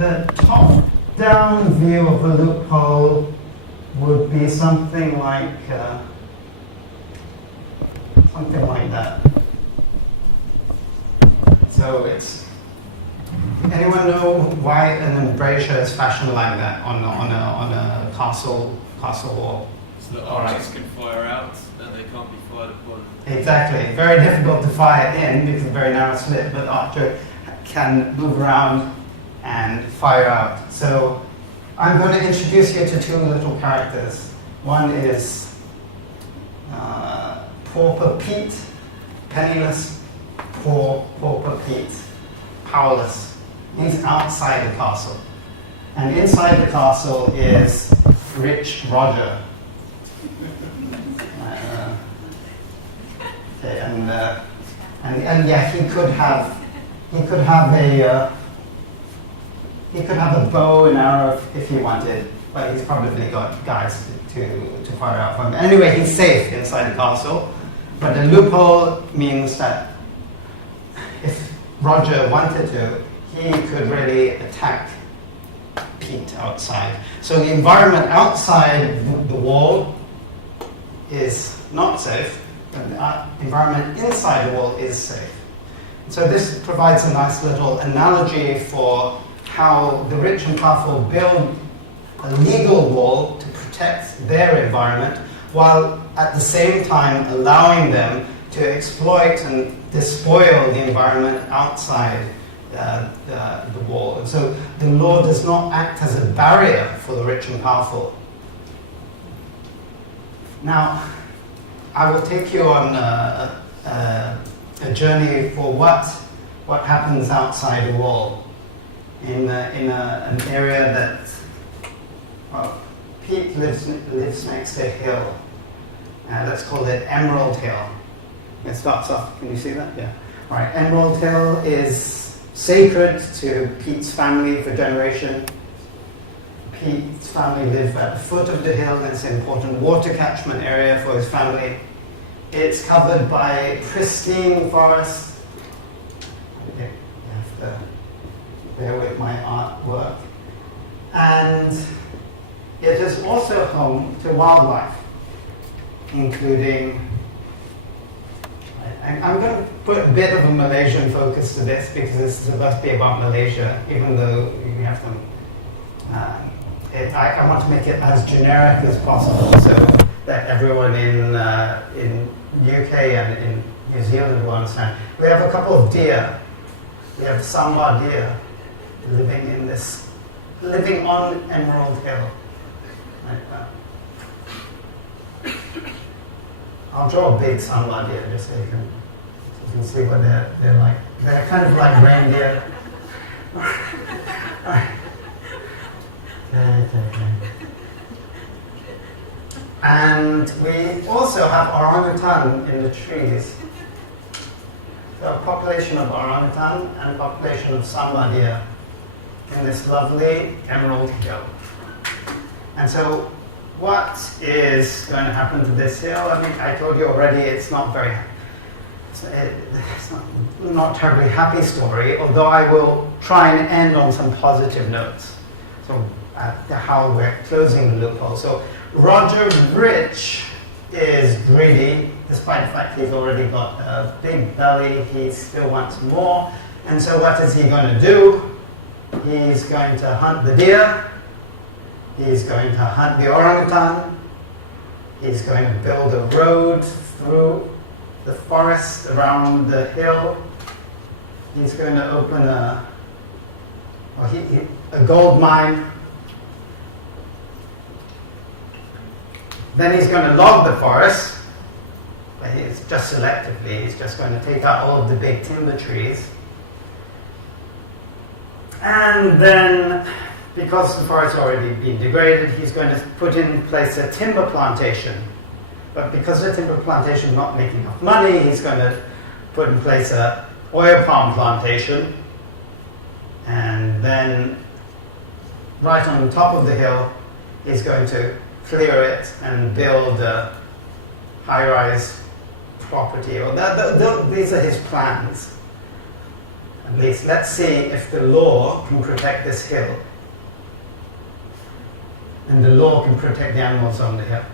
The top-down view of a loophole would be something like that. So it's. Anyone know why an embrasure is fashioned like that on a castle wall? So the archers can fire out and they can't be fired upon. Exactly. Very difficult to fire in because it's a very narrow slit, but the archer can move around and fire out. So I'm going to introduce you to two little characters. One is Pauper Pete, penniless, Pauper Pete, powerless. He's outside the castle. And inside the castle is Rich Roger. And yeah, he could have a bow and arrow if he wanted, but he's probably got guys to fire out from. Anyway, he's safe inside the castle, but the loophole means that if Roger wanted to, he could really attack Pete outside. So the environment outside the wall is not safe, but the environment inside the wall is safe. So this provides a nice little analogy for how the rich and powerful build a legal wall to protect their environment, while at the same time allowing them to exploit and despoil the environment outside the wall. And so the law does not act as a barrier for the rich and powerful. Now, I will take you on a journey for what happens outside the wall in an area that, well, Pete lives next to a hill. Let's call it Emerald Hill. It starts off, can you see that? Yeah. Right, Emerald Hill is sacred to Pete's family for generations. Pete's family live at the foot of the hill, and it's an important water catchment area for his family. It's covered by pristine forest. Okay, you have to bear with my artwork. And it is also home to wildlife, including. I'm going to put a bit of a Malaysian focus to this because this is supposed to be about Malaysia, even though we have some. I want to make it as generic as possible so that everyone in UK and in New Zealand will understand. We have a couple of deer. We have sambar deer living on Emerald Hill. Like that. I'll draw a big sambar deer just so you can see what they're like. They're kind of like reindeer. And we also have orangutan in the trees. So a population of orangutan and a population of sambar deer in this lovely Emerald Hill. And so what is going to happen to this hill? I mean, I told you already it's not not terribly happy story, although I will try and end on some positive notes. So how we're closing the loophole. So Roger Rich is greedy, despite the fact he's already got a big belly, he still wants more. And so what is he going to do? He's going to hunt the deer, he's going to hunt the orangutan, he's going to build a road through the forest around the hill, he's going to open a gold mine. Then he's going to log the forest, but he's just selectively. He's just going to take out all of the big timber trees. And then, because the forest's already been degraded, he's going to put in place a timber plantation. But because the timber plantation is not making enough money, he's going to put in place a oil palm plantation. And then, right on the top of the hill, he's going to clear it and build a high-rise property. These are his plans. At least let's see if the law can protect this hill. And the law can protect the animals on the hill.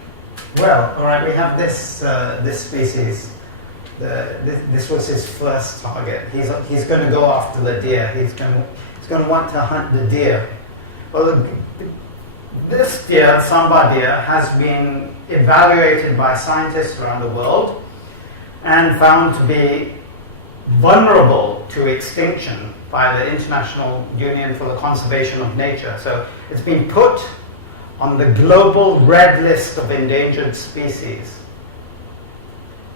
Well, all right, we have this species. This was his first target. He's going to go after the deer. He's going to want to hunt the deer. Well, this deer, Sambar deer, has been evaluated by scientists around the world and found to be vulnerable to extinction by the International Union for the Conservation of Nature. So it's been put on the global red list of endangered species.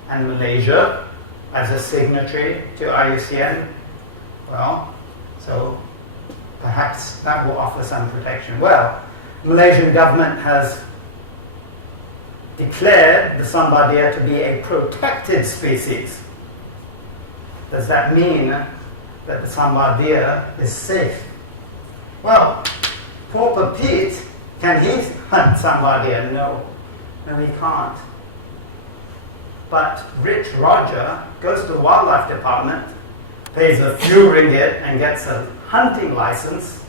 And Malaysia, as a signatory to IUCN, well, so perhaps that will offer some protection. Well, the Malaysian government has declared the Sambar deer to be a protected species. Does that mean that the Sambar deer is safe? Well, Pauper Pete, can he hunt Sambar deer? No, he can't. But Rich Roger goes to the wildlife department, pays a few ringgit and gets a hunting license,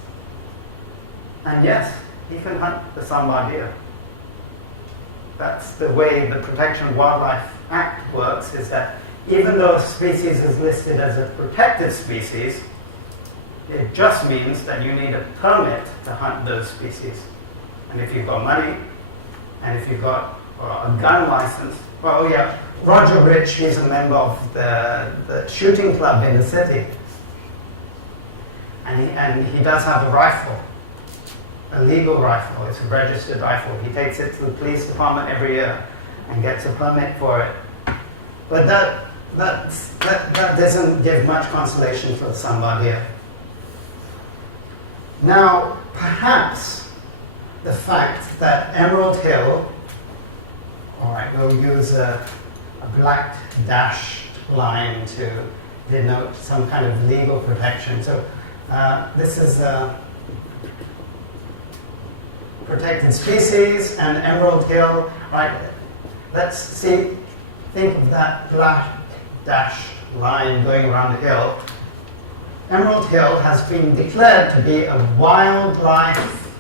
and yes, he can hunt the Sambar deer. That's the way the Protection of Wildlife Act works, is that even though a species is listed as a protected species, it just means that you need a permit to hunt those species. And if you've got money, and if you've got a gun license, well, yeah, Roger Rich, he's a member of the shooting club in the city. And he does have a rifle, a legal rifle. It's a registered rifle. He takes it to the police department every year and gets a permit for it. But that doesn't give much consolation for the Sambar deer. Now, perhaps the fact that Emerald Hill, all right, we'll use a black dashed line to denote some kind of legal protection. So this is a protected species, and Emerald Hill, right? Let's think of that black dashed line going around the hill. Emerald Hill has been declared to be a wildlife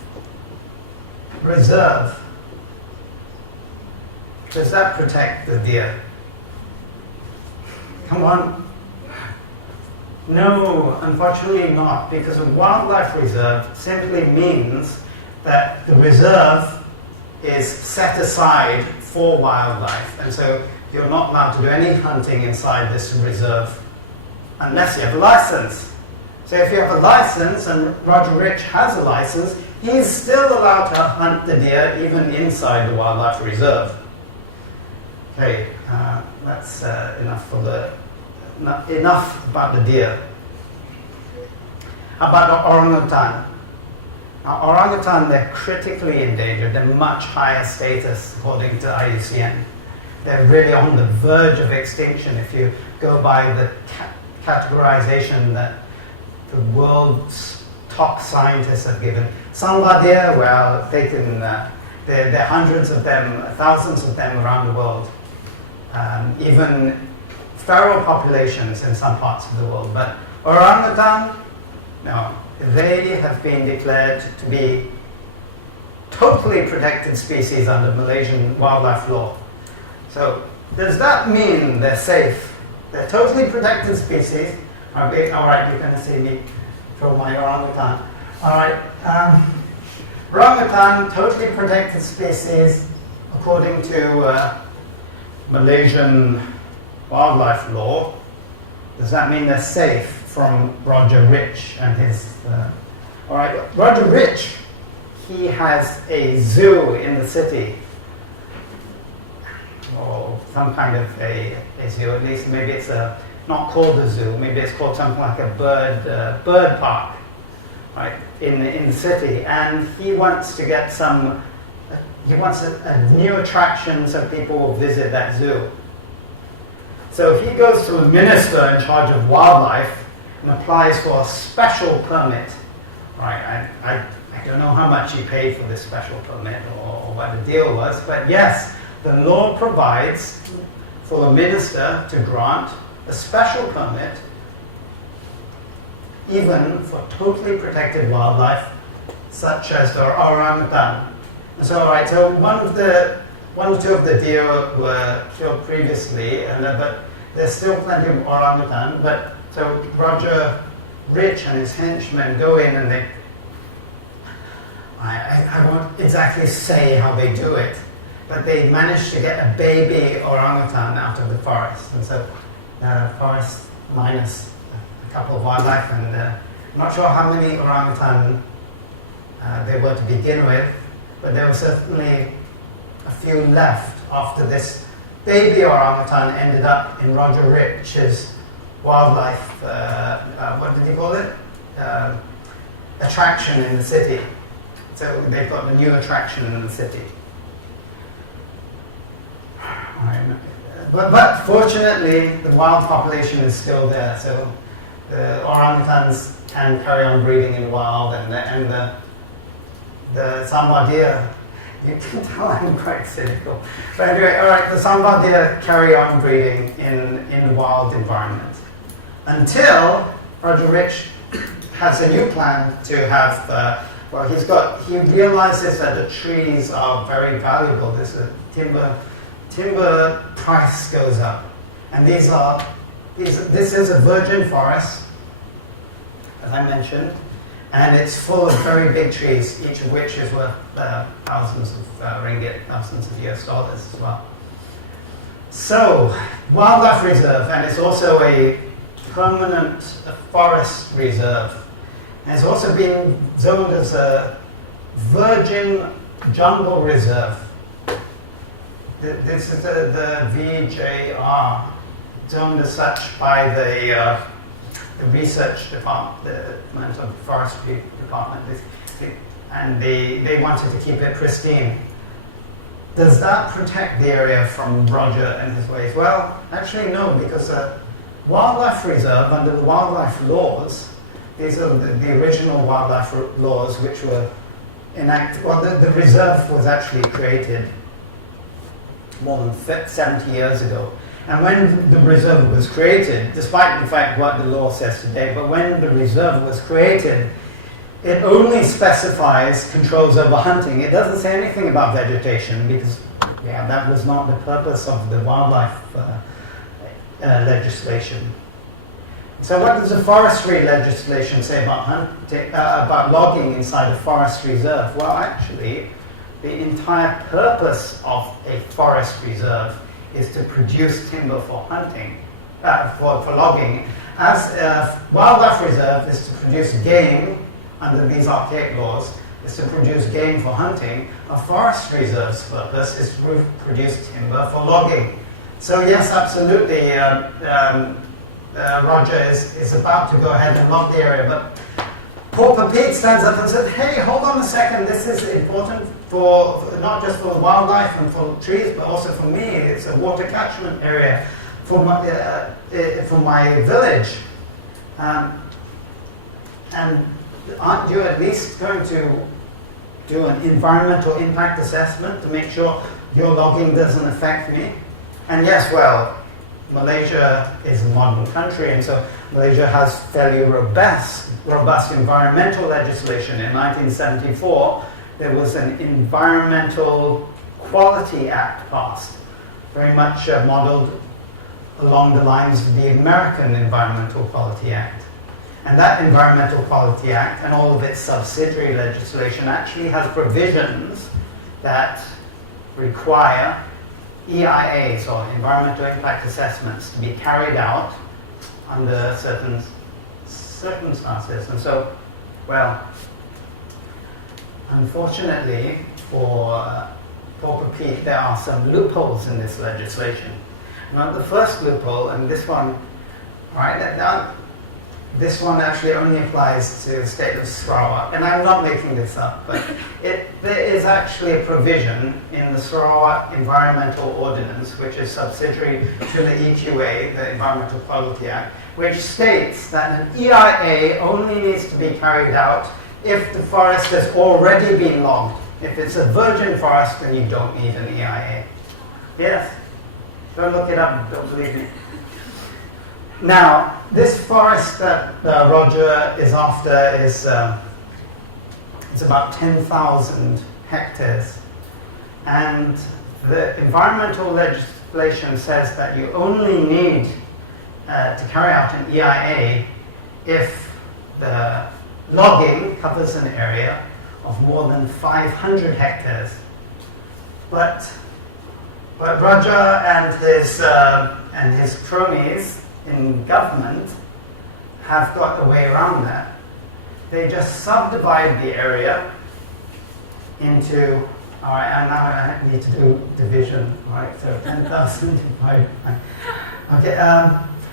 reserve. Does that protect the deer? Come on. No, unfortunately not, because a wildlife reserve simply means that the reserve is set aside for wildlife, and so you're not allowed to do any hunting inside this reserve unless you have a license. So if you have a license, and Roger Rich has a license, he's still allowed to hunt the deer even inside the wildlife reserve. Okay, that's enough about the deer. How about the orangutan? Now, orangutan, they're critically endangered. They're much higher status according to IUCN. They're really on the verge of extinction if you go by the categorization that the world's top scientists have given. Sambar deer, well, there are hundreds of them, thousands of them around the world. Even feral populations in some parts of the world. But orangutan, no, they have been declared to be totally protected species under Malaysian wildlife law. So does that mean they're safe? They're totally protected species. All right, you're going to see me throw my orangutan. All right, orangutan, totally protected species according to Malaysian wildlife law. Does that mean they're safe from Roger Rich and his... all right, Roger Rich, he has a zoo in the city, or some kind of a zoo, at least maybe it's not called a zoo, maybe it's called something like a bird park, right, in the city, and he wants to get he wants a new attraction so people will visit that zoo. So he goes to a minister in charge of wildlife and applies for a special permit. Right, I don't know how much he paid for this special permit or what the deal was, but yes, the law provides for a minister to grant a special permit even for totally protected wildlife, such as the orangutan. And so, all right, so one or two of the deer were killed previously, but there's still plenty of orangutan. But so Roger Rich and his henchmen go in and they, I won't exactly say how they do it, but they manage to get a baby orangutan out of the forest. And so forest minus a couple of wildlife, and I'm not sure how many orangutan they were to begin with, but there were certainly a few left after this baby orangutan ended up in Roger Rich's wildlife, what did he call it? Attraction in the city. So they've got a new attraction in the city. But fortunately, the wild population is still there, so the orangutans can carry on breeding in the wild, and the sambar deer, you can tell I'm quite cynical. But anyway, all right, the sambar deer carry on breeding in the wild environment until Roger Rich has a new plan to have. He realizes that the trees are very valuable. There's a timber price goes up, and this is a virgin forest, as I mentioned, and it's full of very big trees, each of which is worth thousands of ringgit, thousands of US dollars as well. So, wildlife reserve, and it's also a permanent forest reserve. And it's also been zoned as a virgin jungle reserve. This is the VJR, zoned as such by the research department, the forestry department, and they wanted to keep it pristine. Does that protect the area from Roger and his ways? Well, actually no, because a wildlife reserve under the wildlife laws, these are the original wildlife laws which were enacted. Well, the reserve was actually created more than 70 years ago. And when the reserve was created, despite the fact what the law says today, but when the reserve was created, it only specifies controls over hunting. It doesn't say anything about vegetation because, that was not the purpose of the wildlife legislation. So what does the forestry legislation say about logging inside a forest reserve? Well, actually, the entire purpose of a forest reserve is to produce timber for hunting, for logging. As a wildlife reserve is to produce game under these archaic laws, is to produce game for hunting. A forest reserve's purpose is to produce timber for logging. So yes, absolutely, Roger is about to go ahead and log the area, but Pauper Pete stands up and says, hey, hold on a second, this is important for not just for wildlife and for trees, but also for me. It's a water catchment area for my village. And aren't you at least going to do an environmental impact assessment to make sure your logging doesn't affect me? And yes, well, Malaysia is a modern country, and so Malaysia has fairly robust environmental legislation. In 1974, there was an Environmental Quality Act passed, very much modeled along the lines of the American Environmental Quality Act. And that Environmental Quality Act and all of its subsidiary legislation actually has provisions that require EIAs, or environmental impact assessments, to be carried out under certain circumstances. And so, well, unfortunately for Pauper Pete, there are some loopholes in this legislation. Now, the first loophole, and this one, right, this one actually only applies to the state of Sarawak, and I'm not making this up, but there is actually a provision in the Sarawak Environmental Ordinance, which is subsidiary to the EQA, the Environmental Quality Act, which states that an EIA only needs to be carried out if the forest has already been logged. If it's a virgin forest, then you don't need an EIA. Yes? Don't look it up, don't believe me. Now, this forest that Roger is after is it's about 10,000 hectares. And the environmental legislation says that you only need to carry out an EIA if the logging covers an area of more than 500 hectares. But Roger and his cronies in government have got a way around that. They just subdivide the area into, all right, and now I need to do division, all right, so 10,000 divided by, okay,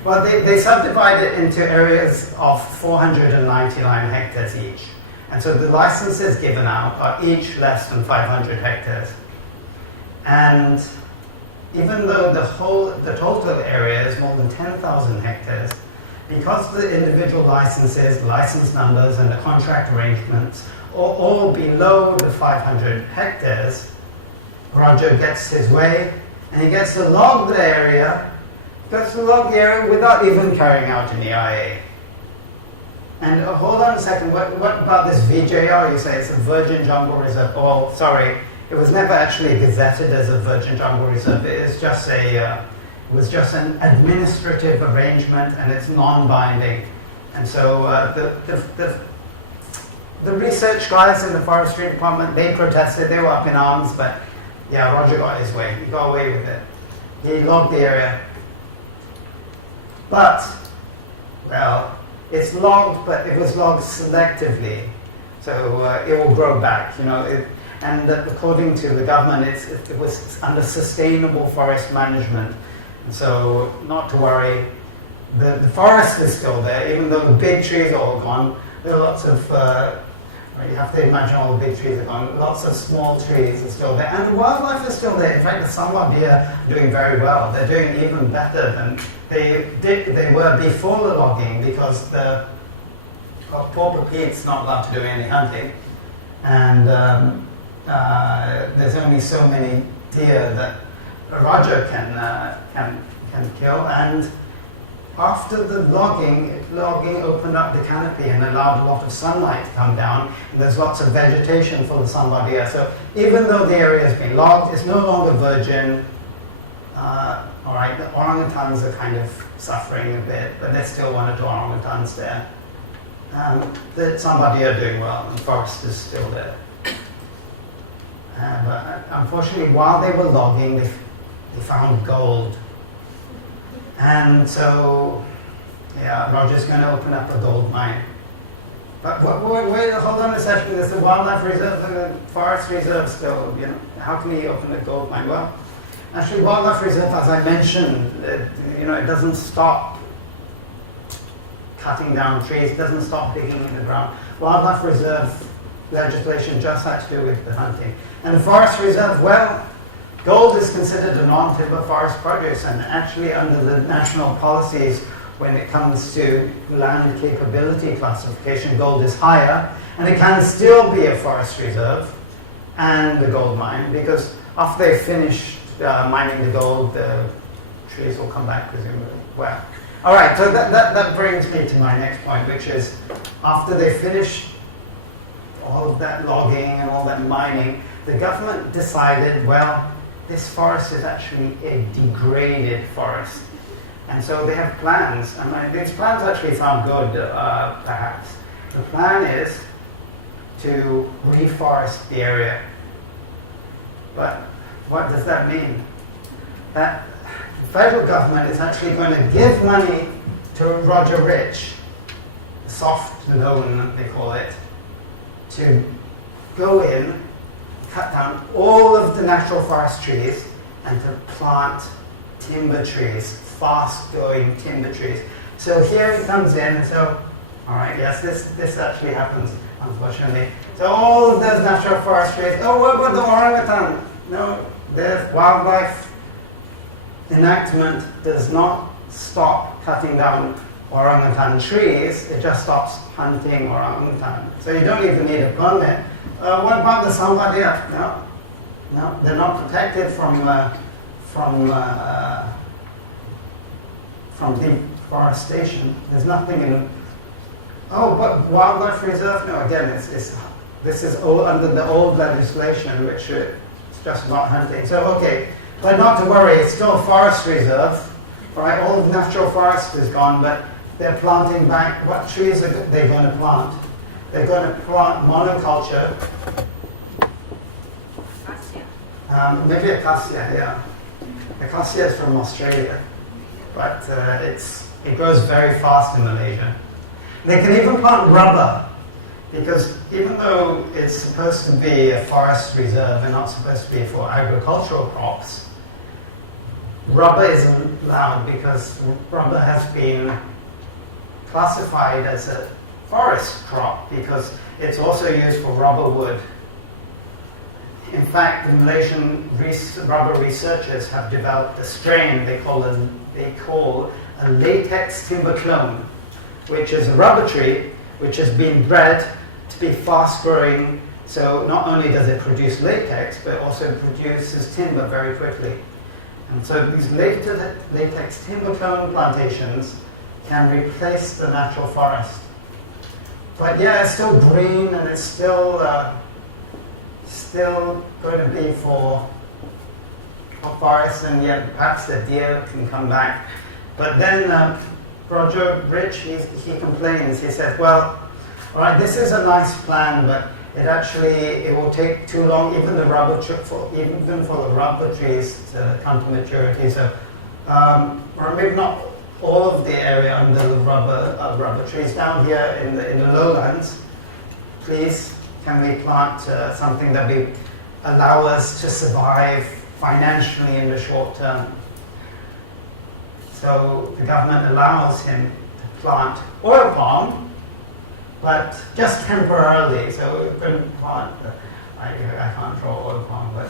well, they subdivide it into areas of 499 hectares each. And so the licenses given out are each less than 500 hectares. And even though the total area is more than 10,000 hectares, because the individual licenses, license numbers, and the contract arrangements are all below the 500 hectares, Roger gets his way, and he gets to log the area, without even carrying out an EIA. And hold on a second, what about this VJR? You say it's a Virgin Jungle Reserve. Oh, sorry, it was never actually gazetted as a Virgin Jungle Reserve. It was just an administrative arrangement, and it's non-binding. And so the research guys in the forestry department, they protested, they were up in arms, but yeah, Roger got his way. He got away with it. He logged the area. But, well, it's logged, but it was logged selectively. So it will grow back, you know. And according to the government, it was under sustainable forest management. And so, not to worry, the forest is still there, even though the big trees are all gone. There are lots of, you have to imagine all the big trees are gone, lots of small trees are still there. And the wildlife is still there. In fact, the sambar deer are doing very well. They're doing even better than they were before the logging, because the Pauper Pete's not allowed to do any hunting. And there's only so many deer that Roger can kill, and after the logging opened up the canopy and allowed a lot of sunlight to come down, and there's lots of vegetation for the sambar deer. So even though the area has been logged, it's no longer virgin. All right, the orangutans are kind of suffering a bit, but there's still one or two orangutans there. The sambar deer are doing well, and the forest is still there. But unfortunately, while they were logging, they found gold. And so, yeah, Roger's going to open up a gold mine. But wait, hold on a second. There's the wildlife reserve, the forest reserve still. You know, how can he open a gold mine? Well, actually, wildlife reserve, as I mentioned, it doesn't stop cutting down trees. It doesn't stop digging in the ground. Wildlife reserve legislation just had to do with the hunting. And the forest reserve, well, gold is considered a non-timber forest produce, and actually under the national policies, when it comes to land capability classification, gold is higher, and it can still be a forest reserve and a gold mine, because after they've finished mining the gold, the trees will come back, presumably. Well, all right, so that brings me to my next point, which is after they finish all of that logging and all that mining, the government decided, well, this forest is actually a degraded forest. And so they have plans. And these plans actually sound good, perhaps. The plan is to reforest the area. But what does that mean? That the federal government is actually going to give money to Roger Rich, the soft loan, they call it, to go in, cut down all of the natural forest trees, and to plant timber trees, fast-growing timber trees. So here it comes in, and so, all right, yes, this actually happens, unfortunately. So all of those natural forest trees, oh, what about the orangutan? No, the wildlife enactment does not stop cutting down orangutan trees, it just stops hunting orangutan. So you don't even need a permit. What about the sambar deer? No, they're not protected from forestation. There's nothing in. Oh, but wildlife reserve? No, again, this is all under the old legislation, which is just about hunting. So, okay, but not to worry, it's still a forest reserve, right? All of natural forest is gone, but they're planting back. What trees are they going to plant? They're going to plant monoculture. Acacia. Maybe acacia, yeah. Acacia is from Australia, but it grows very fast in Malaysia. They can even plant rubber, because even though it's supposed to be a forest reserve and not supposed to be for agricultural crops, rubber isn't allowed because rubber has been classified as a forest crop because it's also used for rubber wood. In fact, the Malaysian rubber researchers have developed a strain they call a latex timber clone, which is a rubber tree which has been bred to be fast growing. So not only does it produce latex, but it also produces timber very quickly. And so these latex timber clone plantations can replace the natural forest. But yeah, it's still green and it's still going to be for forest, and yeah, perhaps the deer can come back. But then Roger Rich, he complains. He said, well, all right, this is a nice plan, but it will take too long, even for the rubber trees to come to maturity. So, or maybe not all of the area under the rubber trees down here in the lowlands. Please, can we plant something that will allow us to survive financially in the short term? So the government allows him to plant oil palm, but just temporarily. So we're going to plant, I can't draw oil palm, but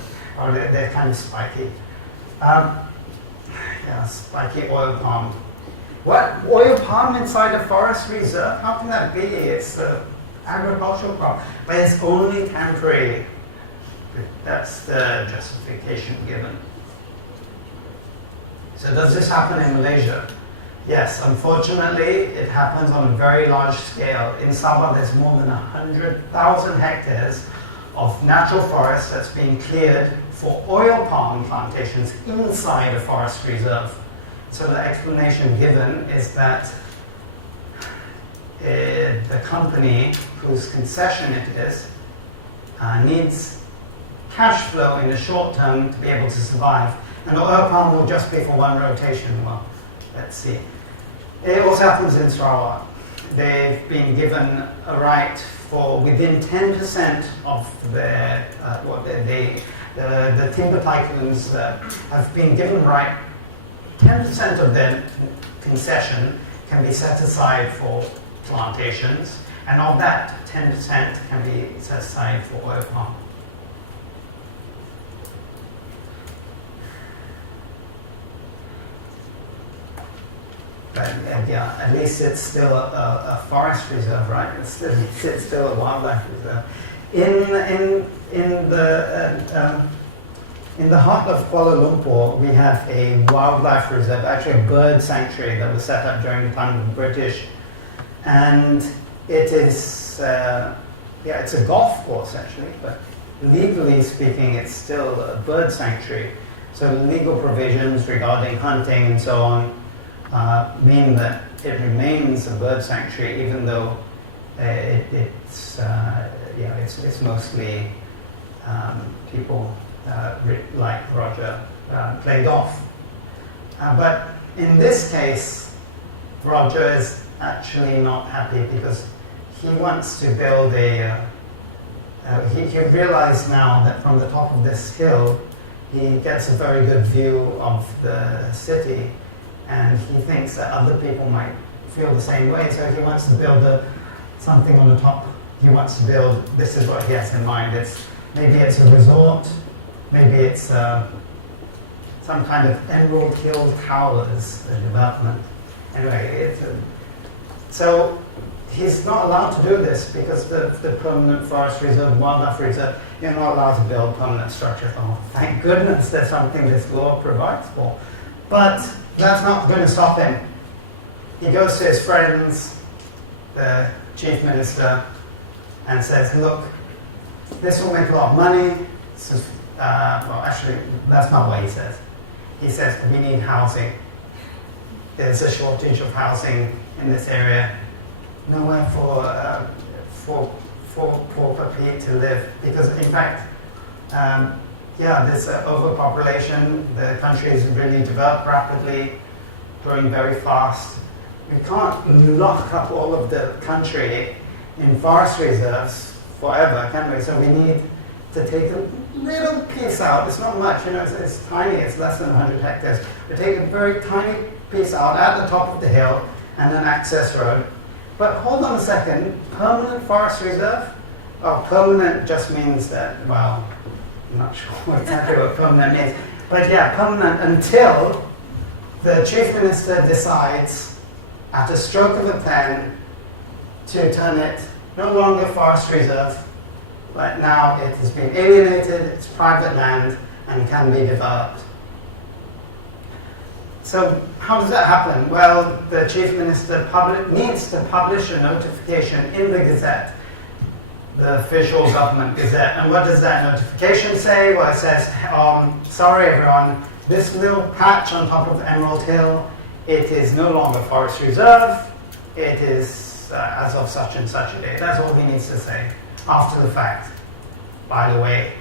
they're kind of spiky. Spiky oil palm. What? Oil palm inside a forest reserve? How can that be? It's an agricultural crop, but it's only temporary. That's the justification given. So does this happen in Malaysia? Yes, unfortunately, it happens on a very large scale. In Sabah, there's more than 100,000 hectares of natural forest that's being cleared for oil palm plantations inside a forest reserve. So the explanation given is that the company whose concession it is needs cash flow in the short term to be able to survive. And the oil palm will just be for one rotation. Well, let's see. It also happens in Sarawak. They've been given a right for within 10% of their, the timber tycoons have been given right, 10% of their concession can be set aside for plantations, and of that 10% can be set aside for oil palm. But yeah, at least it's still a forest reserve, right? It's still a wildlife reserve. In the heart of Kuala Lumpur, we have a wildlife reserve, actually a bird sanctuary that was set up during the time of the British, and it is it's a golf course actually, but legally speaking, it's still a bird sanctuary. So the legal provisions regarding hunting and so on mean that it remains a bird sanctuary, even though it's mostly people like Roger playing golf. But in this case, Roger is actually not happy because he wants to build he realized now that from the top of this hill, he gets a very good view of the city. And he thinks that other people might feel the same way, so he wants to build something on the top. He wants to build, this is what he has in mind, maybe it's a resort, maybe it's some kind of Emerald Hill Towers development. Anyway, so he's not allowed to do this because the permanent forest reserve, wildlife reserve, you're not allowed to build permanent structures. Oh, thank goodness there's something this law provides for. But that's not going to stop him. he goes to his friends, the chief minister, and says, look, this will make a lot of money. This is, well, actually, that's not what he says. He says, we need housing. There's a shortage of housing in this area. Nowhere for poor people to live. Because, in fact, there's overpopulation. The country is really developed rapidly, growing very fast. We can't lock up all of the country in forest reserves forever, can we? So we need to take a little piece out. It's not much, it's tiny, it's less than 100 hectares. We take a very tiny piece out at the top of the hill and an access road. But hold on a second, permanent forest reserve? Oh, permanent just means that, well, I'm not sure exactly what permanent means. But yeah, permanent until the chief minister decides at a stroke of a pen to turn it no longer forest reserve, but now it has been alienated, it's private land and can be developed. So how does that happen? Well, the chief minister needs to publish a notification in the Gazette, the official government Gazette. And what does that notification say? Well, it says, sorry everyone, this little patch on top of Emerald Hill, it is no longer forest reserve, it is as of such and such a date. That's all he needs to say after the fact, by the way.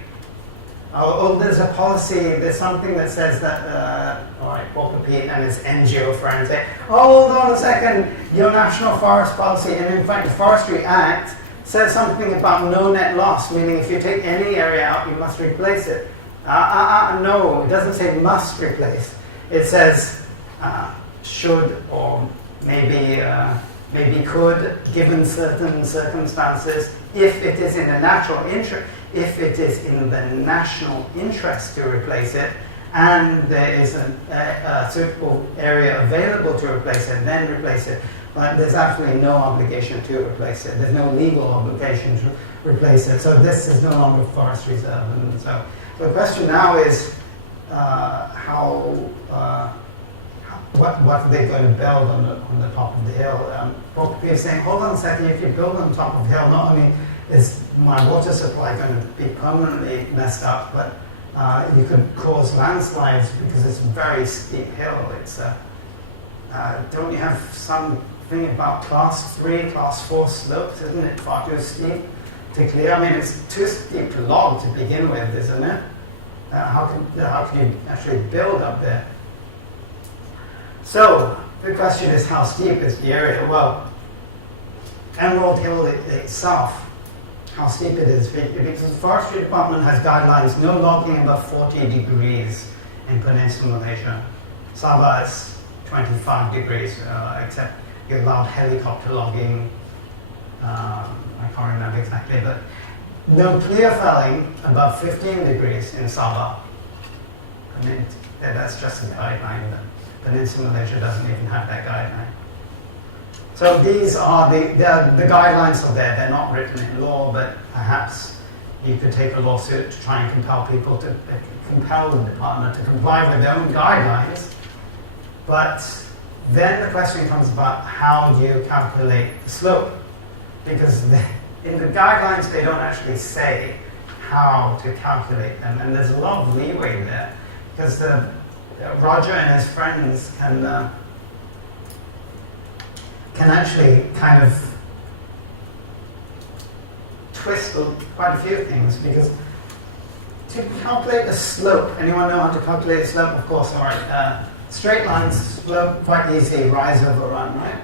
Oh, there's a policy, there's something that says that, all right, Walker Pete and his NGO friends say, hold on a second, your national forest policy, and in fact the Forestry Act says something about no net loss, meaning if you take any area out, you must replace it. No, it doesn't say must replace. It says should or maybe could, given certain circumstances, if it is in the national interest to replace it, and there is a suitable area available to replace it, then replace it. But there's absolutely no obligation to replace it. There's no legal obligation to replace it. So this is no longer forest reserve. And so the question now is what are they going to build on the top of the hill? People are saying, hold on a second, if you build on top of the hill, not only is my water supply going to be permanently messed up, but you could cause landslides because it's a very steep hill. It's don't you have something about class 3, class 4 slopes? Isn't it far too steep to clear? I mean, it's too steep to log to begin with, isn't it? How can you actually build up there? So the question is, how steep is the area? Well, Emerald Hill itself, how steep it is, because the Forestry Department has guidelines, no logging above 40 degrees in Peninsular Malaysia. Sabah is 25 degrees, except you're allowed helicopter logging. I can't remember exactly, but no clear felling above 15 degrees in Sabah. I mean, that's just a guideline. Peninsular Malaysia doesn't even have that guideline. So these are the guidelines are there. They're not written in law, but perhaps you could take a lawsuit to try and compel people to compel the department to comply with their own guidelines. But then the question comes about how do you calculate the slope? Because in the guidelines they don't actually say how to calculate them, and there's a lot of leeway there because Roger and his friends can actually kind of twist quite a few things, because to calculate the slope, anyone know how to calculate the slope? Of course, all right. Straight lines, slope, quite easy, rise over run, right?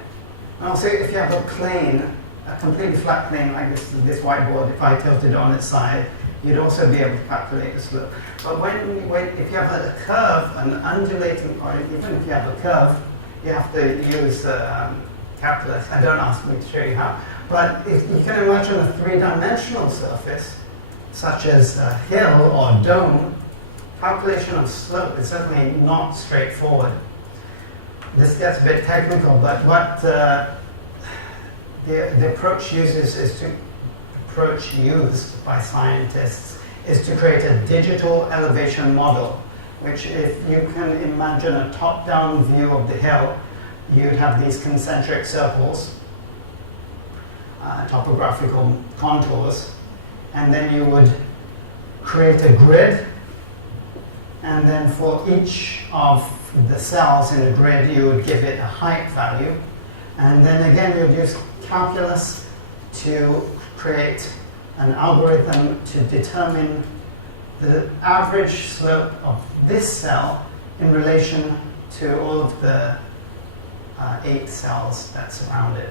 And also, if you have a plane, a completely flat plane like this whiteboard, if I tilted it on its side, you'd also be able to calculate the slope. But if you have a curve, an undulating, or even if you have a curve, you have to use calculus. I don't ask me to show you how. But if you can imagine a three-dimensional surface, such as a hill or dome, calculation of slope is certainly not straightforward. This gets a bit technical, but what the approach used by scientists is to create a digital elevation model, which if you can imagine a top-down view of the hill, you'd have these concentric circles, topographical contours, and then you would create a grid, and then for each of the cells in the grid you would give it a height value, and then again you'd use calculus to create an algorithm to determine the average slope of this cell in relation to all of the 8 cells that surround it.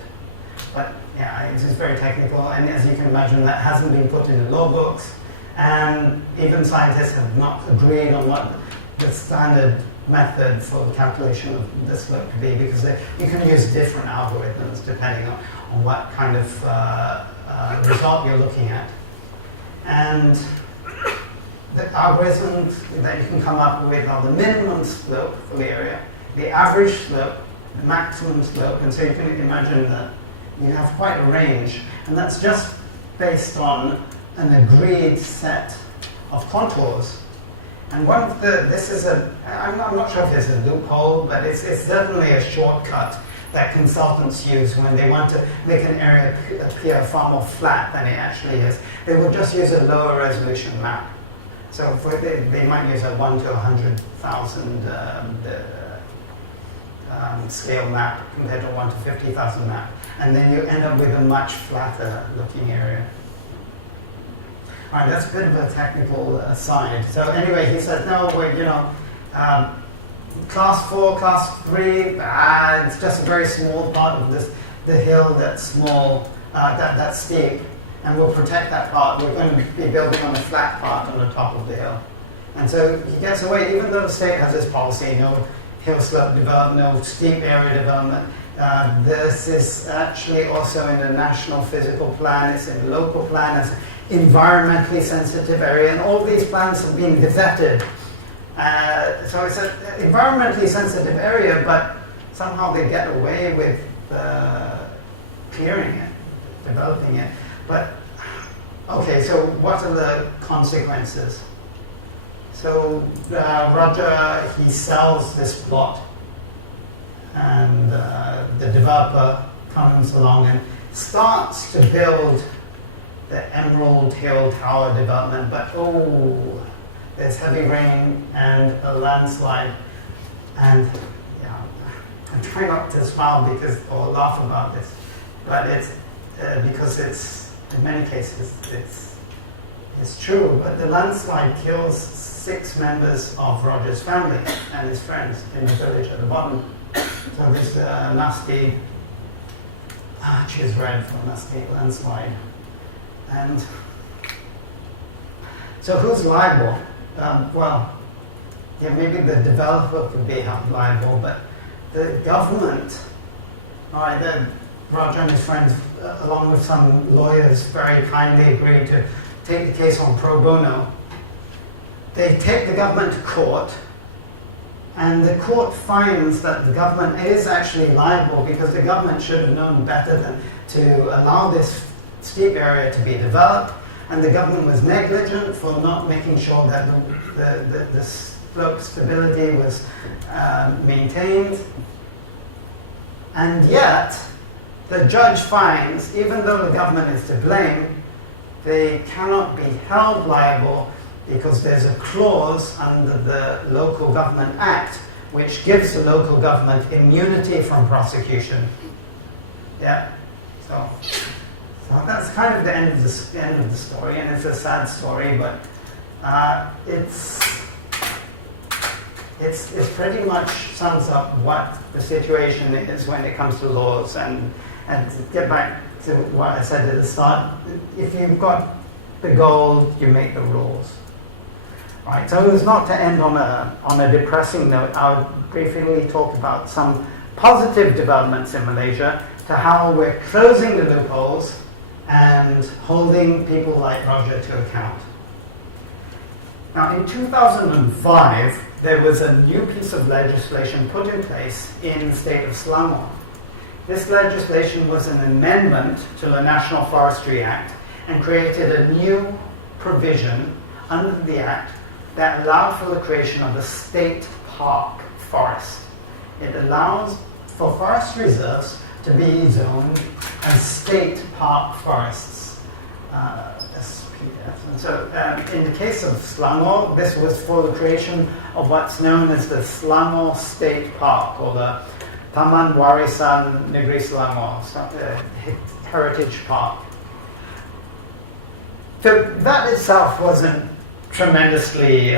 But yeah, it's just very technical, and as you can imagine, that hasn't been put in the law books, and even scientists have not agreed on what the standard method for the calculation of the slope to be, because you can use different algorithms depending on what kind of result you're looking at. And the algorithms that you can come up with are the minimum slope for the area, the average slope, the maximum slope, and so you can imagine that you have quite a range, and that's just based on an agreed set of contours. And one of I'm not sure if it's a loophole, but it's definitely a shortcut that consultants use when they want to make an area appear far more flat than it actually is. They will just use a lower resolution map. So they might use a 1 to 100,000 scale map compared to 1 to 50,000 map, and then you end up with a much flatter looking area. All right, that's a bit of a technical aside. So anyway, he said, no, class 4, class 3, it's just a very small part of the hill that's small, that's steep, and we'll protect that part. We're going to be building on the flat part on the top of the hill. And so he gets away, even though the state has this policy, no hill slope development, no steep area development. This is actually also in the national physical plan, it's in the local plan, it's environmentally sensitive area, and all these plans have been vetted. So it's an environmentally sensitive area, but somehow they get away with clearing it, developing it. But, okay, so what are the consequences? So Roger, he sells this plot, and the developer comes along and starts to build the Emerald Hill Tower development, but there's heavy rain and a landslide, and yeah, I try not to smile or laugh about this, but it's because it's in many cases it's true. But the landslide kills 6 members of Roger's family and his friends in the village at the bottom. So this nasty, cheers red for nasty landslide. And so who's liable? Maybe the developer could be held liable, but the government, Roger and his friends, along with some lawyers, very kindly agreed to take the case on pro bono. They take the government to court, and the court finds that the government is actually liable because the government should have known better than to allow this steep area to be developed, and the government was negligent for not making sure that the slope stability was maintained. And yet, the judge finds, even though the government is to blame, they cannot be held liable because there's a clause under the Local Government Act which gives the local government immunity from prosecution. Yeah, so that's kind of the end of the story, and it's a sad story, but it's pretty much sums up what the situation is when it comes to laws. And to get back to what I said at the start, if you've got the goal, you make the rules. Right, so it was not to end on a depressing note. I'll briefly talk about some positive developments in Malaysia, to how we're closing the loopholes and holding people like Roger to account. Now, in 2005, there was a new piece of legislation put in place in the state of Selangor. This legislation was an amendment to the National Forestry Act and created a new provision under the Act that allowed for the creation of a state park forest. It allows for forest reserves to be zoned as state park forests. SPF. And so in the case of Selangor, this was for the creation of what's known as the Selangor State Park, or the Taman Warisan Negeri Selangor, Heritage Park. So that itself wasn't tremendously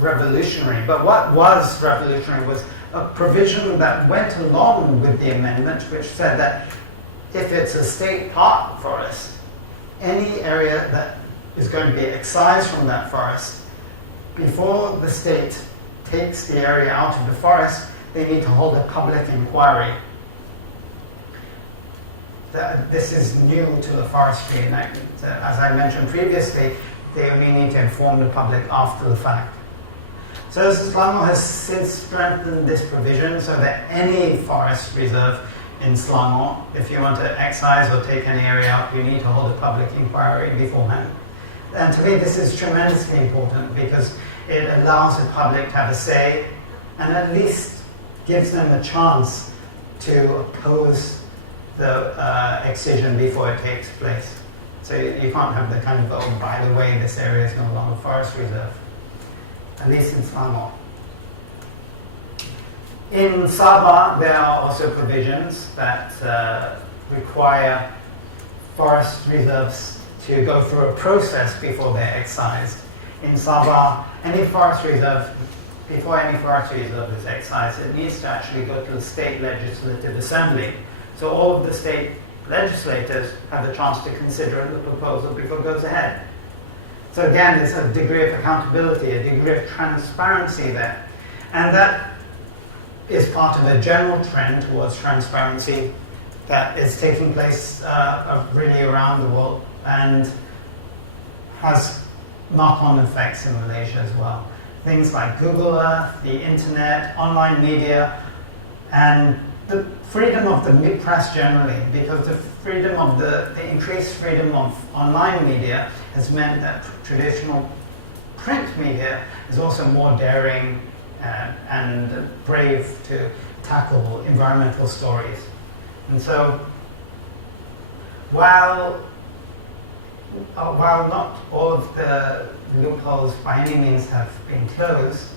revolutionary, but what was revolutionary was a provision that went along with the amendment, which said that if it's a state park forest, any area that is going to be excised from that forest, before the state takes the area out of the forest, they need to hold a public inquiry. This is new to the forestry enactment. As I mentioned previously, they only need to inform the public after the fact. So Selangor has since strengthened this provision so that any forest reserve in Selangor, if you want to excise or take any area out, you need to hold a public inquiry beforehand. And to me, this is tremendously important because it allows the public to have a say and at least gives them a chance to oppose the excision before it takes place. So you can't have the kind of, oh, by the way, this area is no longer forest reserve, at least in Selangor. In Sabah, there are also provisions that require forest reserves to go through a process before they're excised. In Sabah, before any forest reserve is excised, it needs to actually go to the state legislative assembly. So all of the state legislators have the chance to consider the proposal before it goes ahead. So again, there's a degree of accountability, a degree of transparency there. And that is part of a general trend towards transparency that is taking place really around the world and has knock-on effects in Malaysia as well. Things like Google Earth, the internet, online media, and the freedom of the press generally, because the increased freedom of online media has meant that traditional print media is also more daring and brave to tackle environmental stories. And so, while not all of the loopholes by any means have been closed,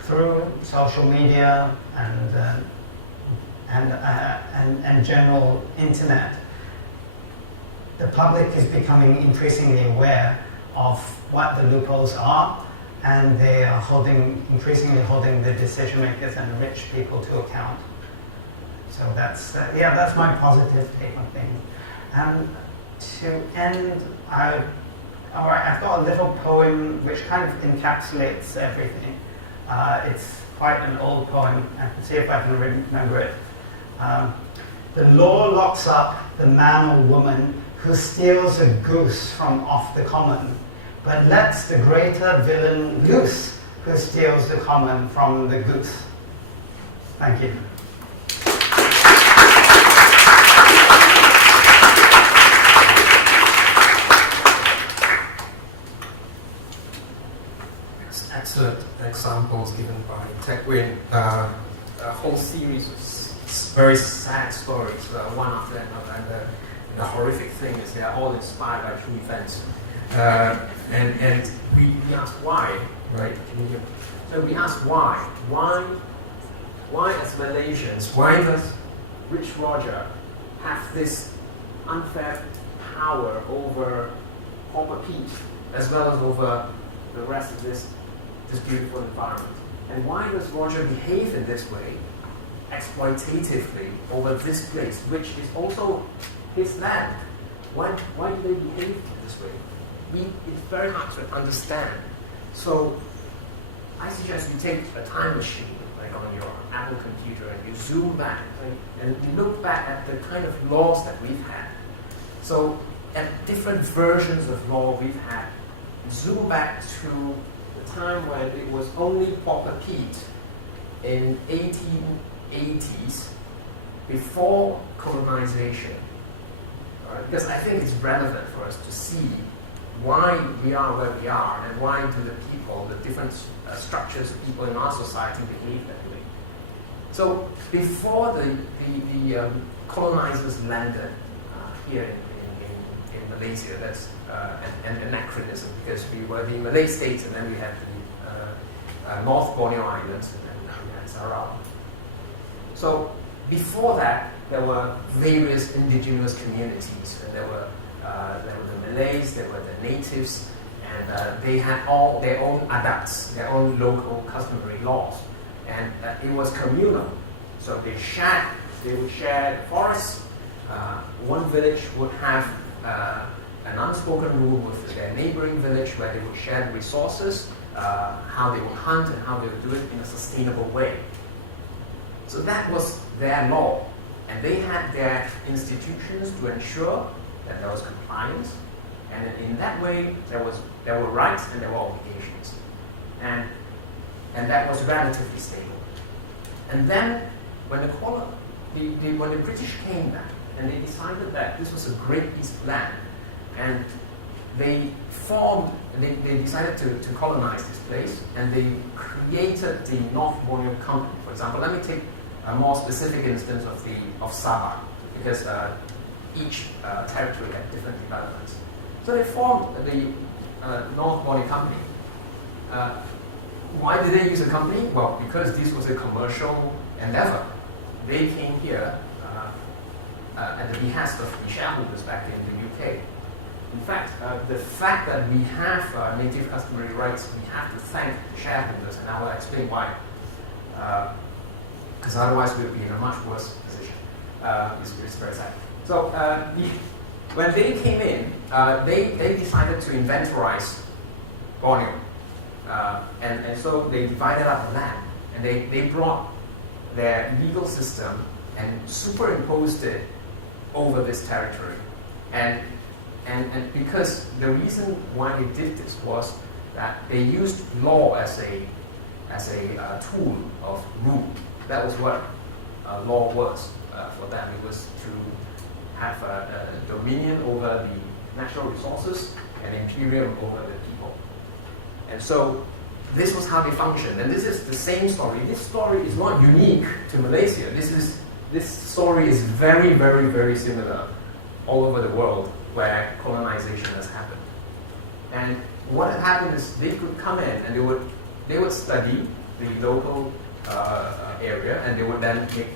through social media and general internet, the public is becoming increasingly aware of what the loopholes are, and they are increasingly holding the decision makers and rich people to account. So that's my positive take on things. And to end, I've got a little poem which kind of encapsulates everything. It's quite an old poem. I can see if I can remember it. The law locks up the man or woman who steals a goose from off the common, but lets the greater villain loose who steals the common from the goose. Thank you. Excellent examples given by Teck. A whole series of very sad stories, one after another, and the horrific thing is they are all inspired by true events. And we ask why, right? So we ask why as Malaysians, why does Rich Roger have this unfair power over Pauper Pete as well as over the rest of this beautiful environment? And why does Roger behave in this way, exploitatively, over this place, which is also his land? Why do they behave this way? It's very hard to understand. So I suggest you take a time machine, like on your Apple computer, and you zoom back, and you look back at the kind of laws that we've had. So at different versions of law we've had, zoom back to the time when it was only Pauper Pete in 1880s, before colonization. Because I think it's relevant for us to see why we are where we are, and why do the different structures of people in our society behave that way. So before the colonizers landed here in Malaysia, that's an anachronism because we were the Malay states and then we had the North Borneo Islands and then we had Sarawak. So before that, there were various indigenous communities, and there were the Malays, there were the natives, and they had all their own adats, their own local customary laws, and it was communal. So they would share the forests. One village would have an unspoken rule with their neighboring village where they would share the resources, how they would hunt, and how they would do it in a sustainable way. So that was their law, and they had their institutions to ensure that there was compliance, and in that way there were rights and there were obligations, and that was relatively stable. And then when when the British came back and they decided that this was a great piece of land, and they decided to colonize this place, and they created the North Borneo Company. For example, let me take a more specific instance of Sabah, because each territory had different developments. So they formed the North Borneo Company. Why did they use a company? Well, because this was a commercial endeavor. They came here at the behest of the shareholders back in the UK. In fact, the fact that we have native customary rights, we have to thank the shareholders, and I will explain why. Because otherwise we would be in a much worse position. It's very sad. So when they came in, they decided to inventorize Borneo. And so they divided up the land, and they brought their legal system and superimposed it over this territory. And because the reason why they did this was that they used law as a tool of rule. That was what law was for them. It was to have dominion over the natural resources and imperium over the people. And so this was how they functioned. And this is the same story. This story is not unique to Malaysia. This story is very, very, very similar all over the world where colonization has happened. And what had happened is they could come in and they would study the local area, and they would then make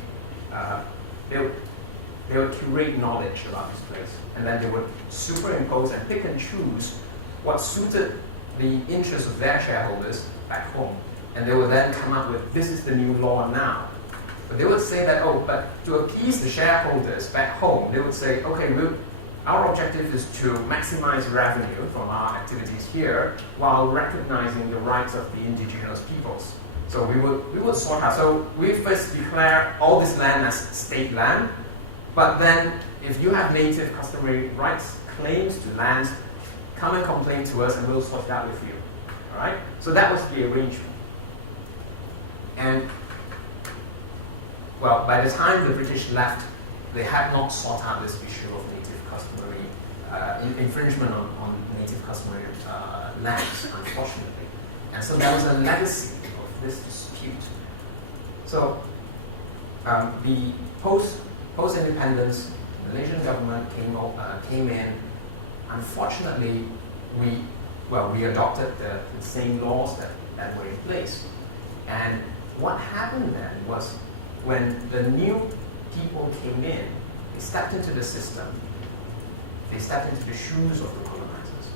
they would curate knowledge about this place, and then they would superimpose and pick and choose what suited the interests of their shareholders back home, and they would then come up with, this is the new law now. But they would say that, but to appease the shareholders back home, they would say, okay, our objective is to maximize revenue from our activities here while recognizing the rights of the indigenous peoples. So we would sort out. So we first declare all this land as state land, but then if you have native customary rights, claims to land, come and complain to us and we'll sort that with you. All right? So that was the arrangement. And, well, by the time the British left, they had not sought out this issue of native customary, infringement on native customary lands, unfortunately. And so there was a legacy of this dispute. So the post-independence, Malaysian government came in. Unfortunately, we adopted the same laws that were in place. And what happened then was when the new people came in, they stepped into the system, they stepped into the shoes of the colonizers.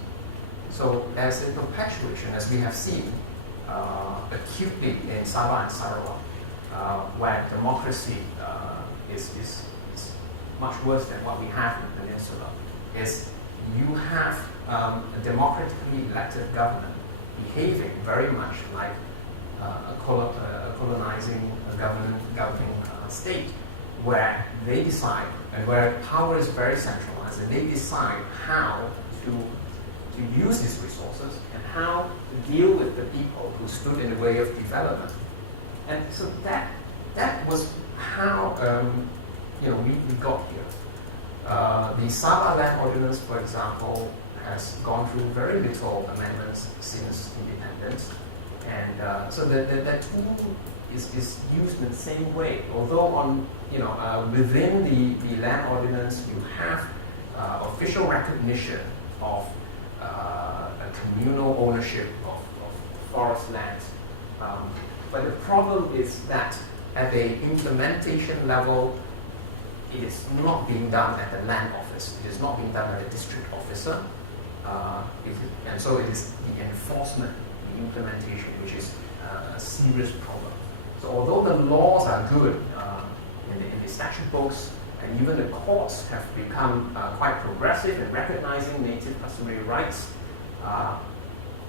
So there's a perpetuation, as we have seen acutely in Sabah and Sarawak, where democracy is much worse than what we have in the peninsula. Is you have a democratically elected government behaving very much like a colonizing governing state, where they decide, and where power is very centralized, and they decide how to use these resources and how to deal with the people who stood in the way of development. And so that was how we got here. The Sabah Land Ordinance, for example, has gone through very little amendments since independence, And so the tool is used in the same way. Although on within the land ordinance you have official recognition of a communal ownership of forest lands, but the problem is that at the implementation level, it is not being done at the land office. It is not being done by the district officer, and so it is the enforcement, the implementation, which is a serious problem. So although the laws are good in the statute books, and even the courts have become quite progressive in recognizing native customary rights,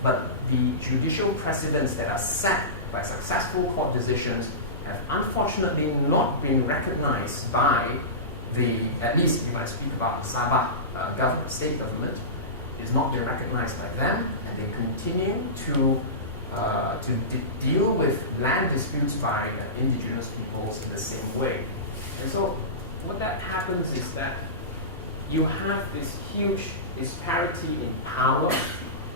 but the judicial precedents that are set by successful court decisions have unfortunately not been recognized by at least we might speak about Sabah government, state government, is not been recognized by them, and they continue to deal with land disputes by indigenous peoples in the same way. And so what that happens is that you have this huge disparity in power,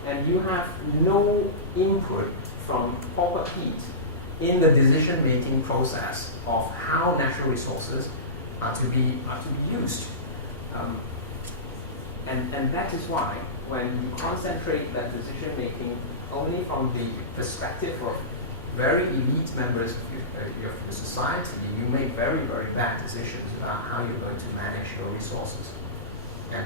and you have no input from Pauper Pete in the decision-making process of how natural resources are to be used. And that is why when you concentrate that decision-making only from the perspective of very elite members of the society, you make very, very bad decisions about how you're going to manage your resources. And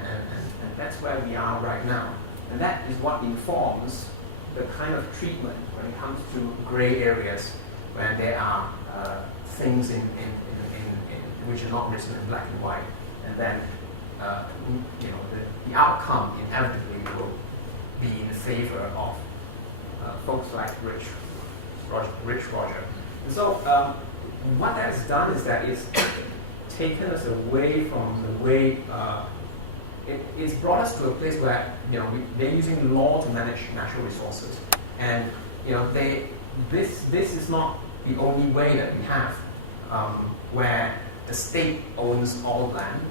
that's where we are right now. And that is what informs the kind of treatment when it comes to gray areas, when there are things in which are not written in black and white, and then the outcome inevitably will be in favor of folks like Rich Roger. And so what that has done is that it's taken us away from the way it's brought us to a place where they're using law to manage natural resources, and this is not the only way that we have, where the state owns all land.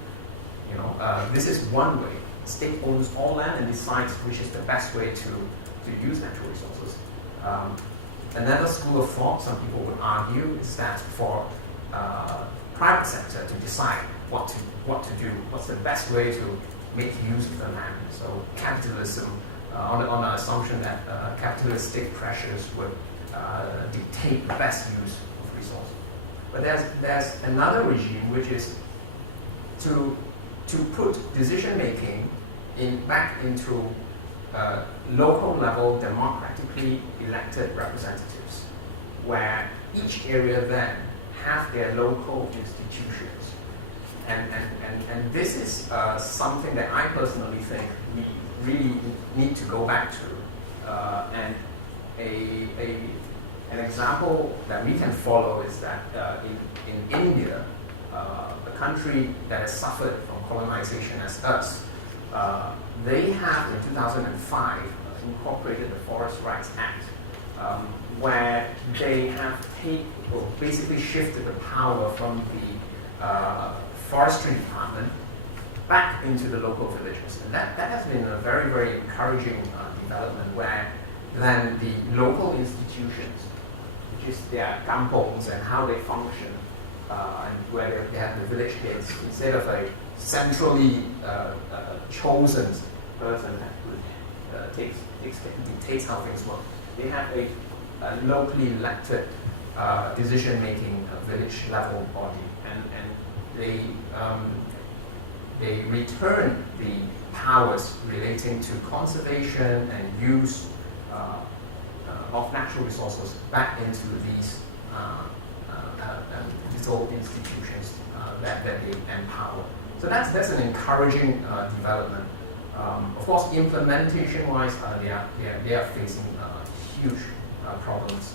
This is one way. The state owns all land and decides which is the best way to use natural resources. Another school of thought, some people would argue, is that for private sector to decide what to do, what's the best way to make use of the land. So capitalism, on the assumption that capitalistic pressures would dictate the best use of resources. But there's another regime which is to put decision making back into local level democratically elected representatives, where each area then have their local institutions. And this is something that I personally think we really need to go back to. And an example that we can follow is that in India, a country that has suffered from colonization as us, they have in 2005 incorporated the Forest Rights Act, where they have basically shifted the power from the forestry department back into the local villages. And that has been a very, very encouraging development, where then the local institutions, which is their kampongs and how they function, and where they have the village heads, instead of a centrally chosen person that dictates how things work, they have a locally elected decision-making village level body, and they return the powers relating to conservation and use of natural resources back into these old institutions that they empower. So that's an encouraging development. Of course, implementation-wise, they are facing huge problems,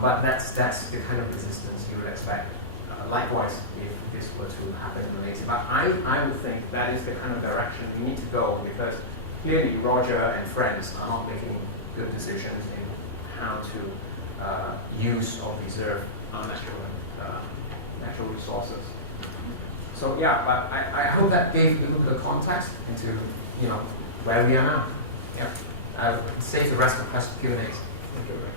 but that's the kind of resistance you would expect. Likewise, if this were to happen in Malaysia, but I would think that is the kind of direction we need to go, because clearly Roger and friends are not making good decisions in how to use or preserve our natural resources. So yeah, but I hope that gave a little bit of context into where we are now. Yeah, I'll save the rest of the Q&As. Thank you very much.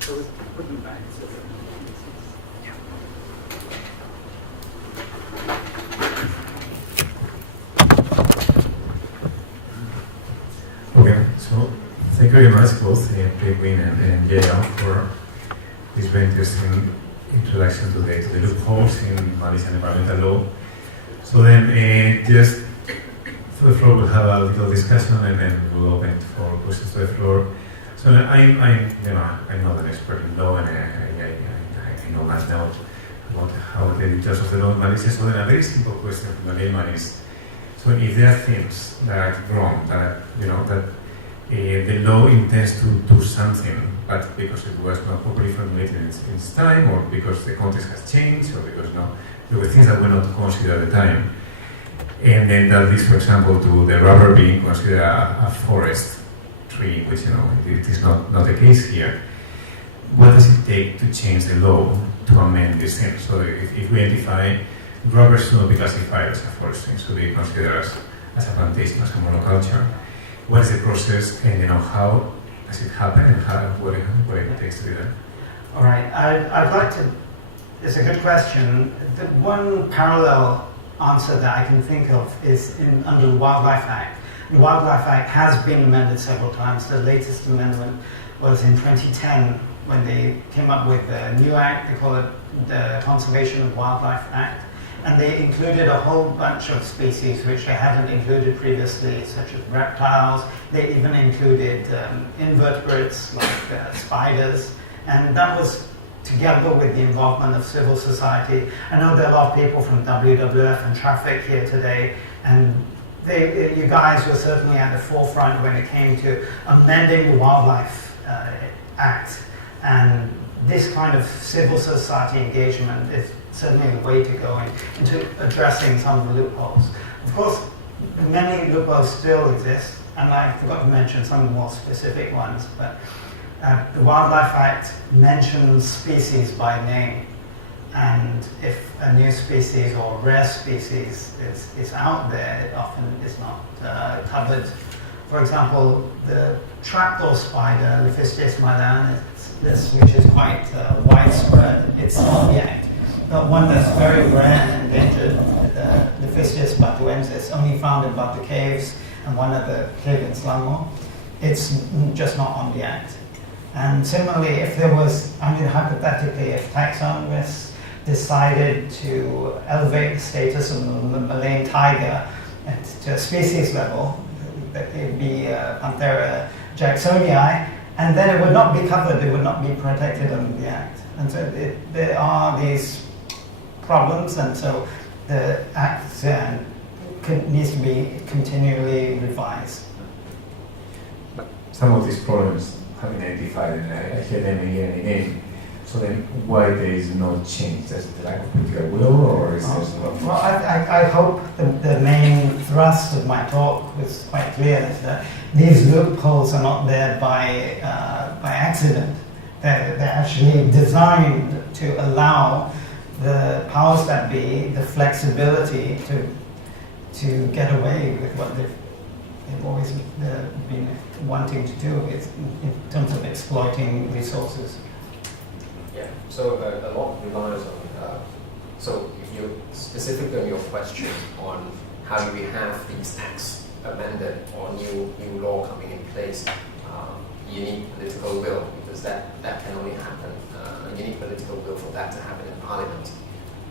So we put them back. Okay, so thank you very much both Edwin and JL for this very interesting introduction to the loopholes in Malaysian environmental law. So then just for the floor we'll have a little discussion and then we'll open it for questions to the floor. So I'm not an expert in law and I know much now about how the details of the law in Malaysia. So then a very simple question from the layman is, so if there are things that are wrong, that the law intends to do something, but because it was not properly formulated in its time, or because the context has changed, or because there were things that were not considered at the time, and then that leads, for example, to the rubber being considered a forest tree, which it is not the case here. What does it take to change the law to amend these things? So if we identify rubber should not be classified as a forest tree, should be considered as a plantation, as a monoculture. What is the process, and how does it happen, and what it takes to do that? All right, I'd like to. It's a good question. The one parallel answer that I can think of is under the Wildlife Act. The Wildlife Act has been amended several times. The latest amendment was in 2010 when they came up with a new act. They call it the Conservation of Wildlife Act. And they included a whole bunch of species which they hadn't included previously, such as reptiles. They even included invertebrates like spiders. And that was together with the involvement of civil society. I know there are a lot of people from WWF and Traffic here today, and you guys were certainly at the forefront when it came to amending the Wildlife Act. And this kind of civil society engagement is certainly the way to go into addressing some of the loopholes. Of course, many loopholes still exist, and I forgot to mention some more specific ones, but the Wildlife Act mentions species by name, and if a new species or rare species is out there, it often is not covered. For example, the trapdoor spider, Lephistes mylan, which is quite widespread, it's on the act. But one that's very rare and endangered, the Lephistes batuensis, only found in Batu Caves and one at the cave in Selangor, it's just not on the act. And similarly, if there was, hypothetically, if taxonomists decided to elevate the status of the Malayan tiger to a species level, that it would be Panthera jacksonii, and then it would not be covered, it would not be protected under the act. And so there are these problems, and so the act needs to be continually revised. Some of these problems have been identified, and I hear them again and again. So then, why there is no change? Is it the lack of political will, or is there no? Well, I hope the main thrust of my talk was quite clear, is that these loopholes are not there by accident. They're actually designed to allow the powers that be the flexibility to get away with what they've always been wanting to do in terms of exploiting resources. Yeah, so a lot relies on, so if you specifically on your question on how do we have these acts amended or new law coming in place, you need political will, because that can only happen, you need political will for that to happen in Parliament.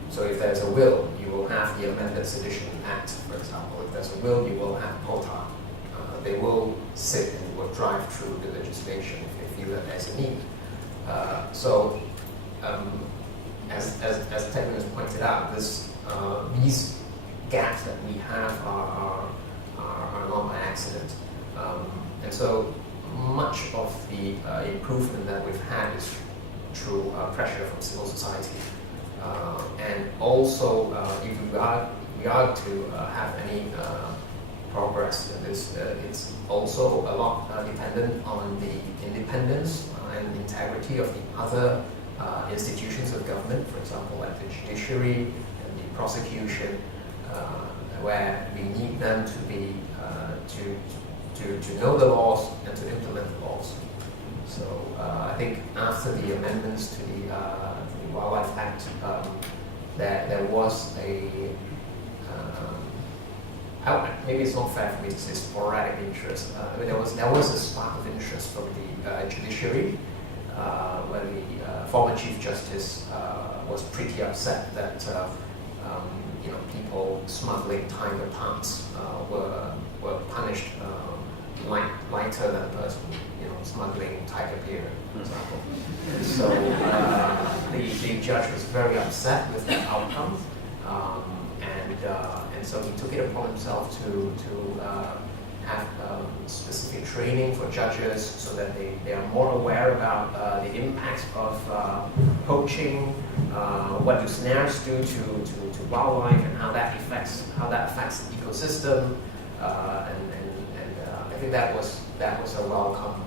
So if there's a will, you will have the amended Sedition Act, for example. If there's a will, you will have quota. They will sit and will drive through the legislation if they feel that there's a need. As Teck has pointed out, these gaps that we have are not by accident. And so much of the improvement that we've had is through pressure from civil society. And also, if we are to have any progress in this, it's also a lot dependent on the independence and integrity of the other institutions of government, for example, like the judiciary and the prosecution, where we need them to be to know the laws and to implement the laws. So I think after the amendments to the Wildlife Act, there was a maybe it's not fair for me to say sporadic interest. I mean, there was a spark of interest from the judiciary, where the former Chief Justice was pretty upset that people smuggling tiger parts were punished lighter than a person smuggling tiger beer, for example. So the judge was very upset with that outcome, and so he took it upon himself to have specific training for judges so that they are more aware about the impacts of poaching, what do snares do to wildlife, and how that affects the ecosystem, and I think that was a welcome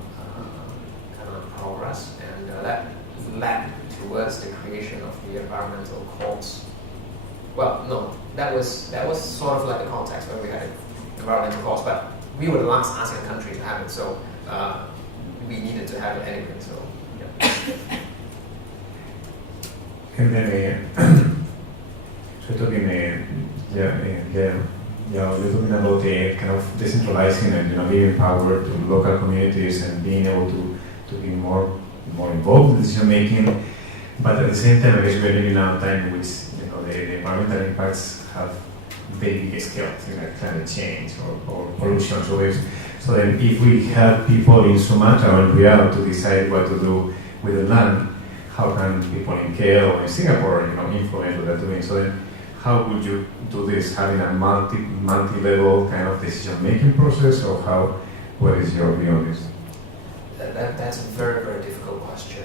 kind of progress, and that led towards the creation of the environmental courts. Well, no, that was sort of like the context where we had environmental courts, but we were the last ASEAN country to have it, so we needed to have it anyway. So, yeah. And then, so talking, you're talking about kind of decentralizing and giving power to local communities and being able to be more involved in decision making. But at the same time, I guess we're living in a time in which the environmental impacts have very big scale, things like climate change or pollution. So then, if we have people in Sumatra or Riau to decide what to do with the land, how can people in KL or in Singapore, influence what they're doing? So then, how would you do this? Having a multi-level kind of decision-making process, or what is your view on this? That's a very, very difficult question.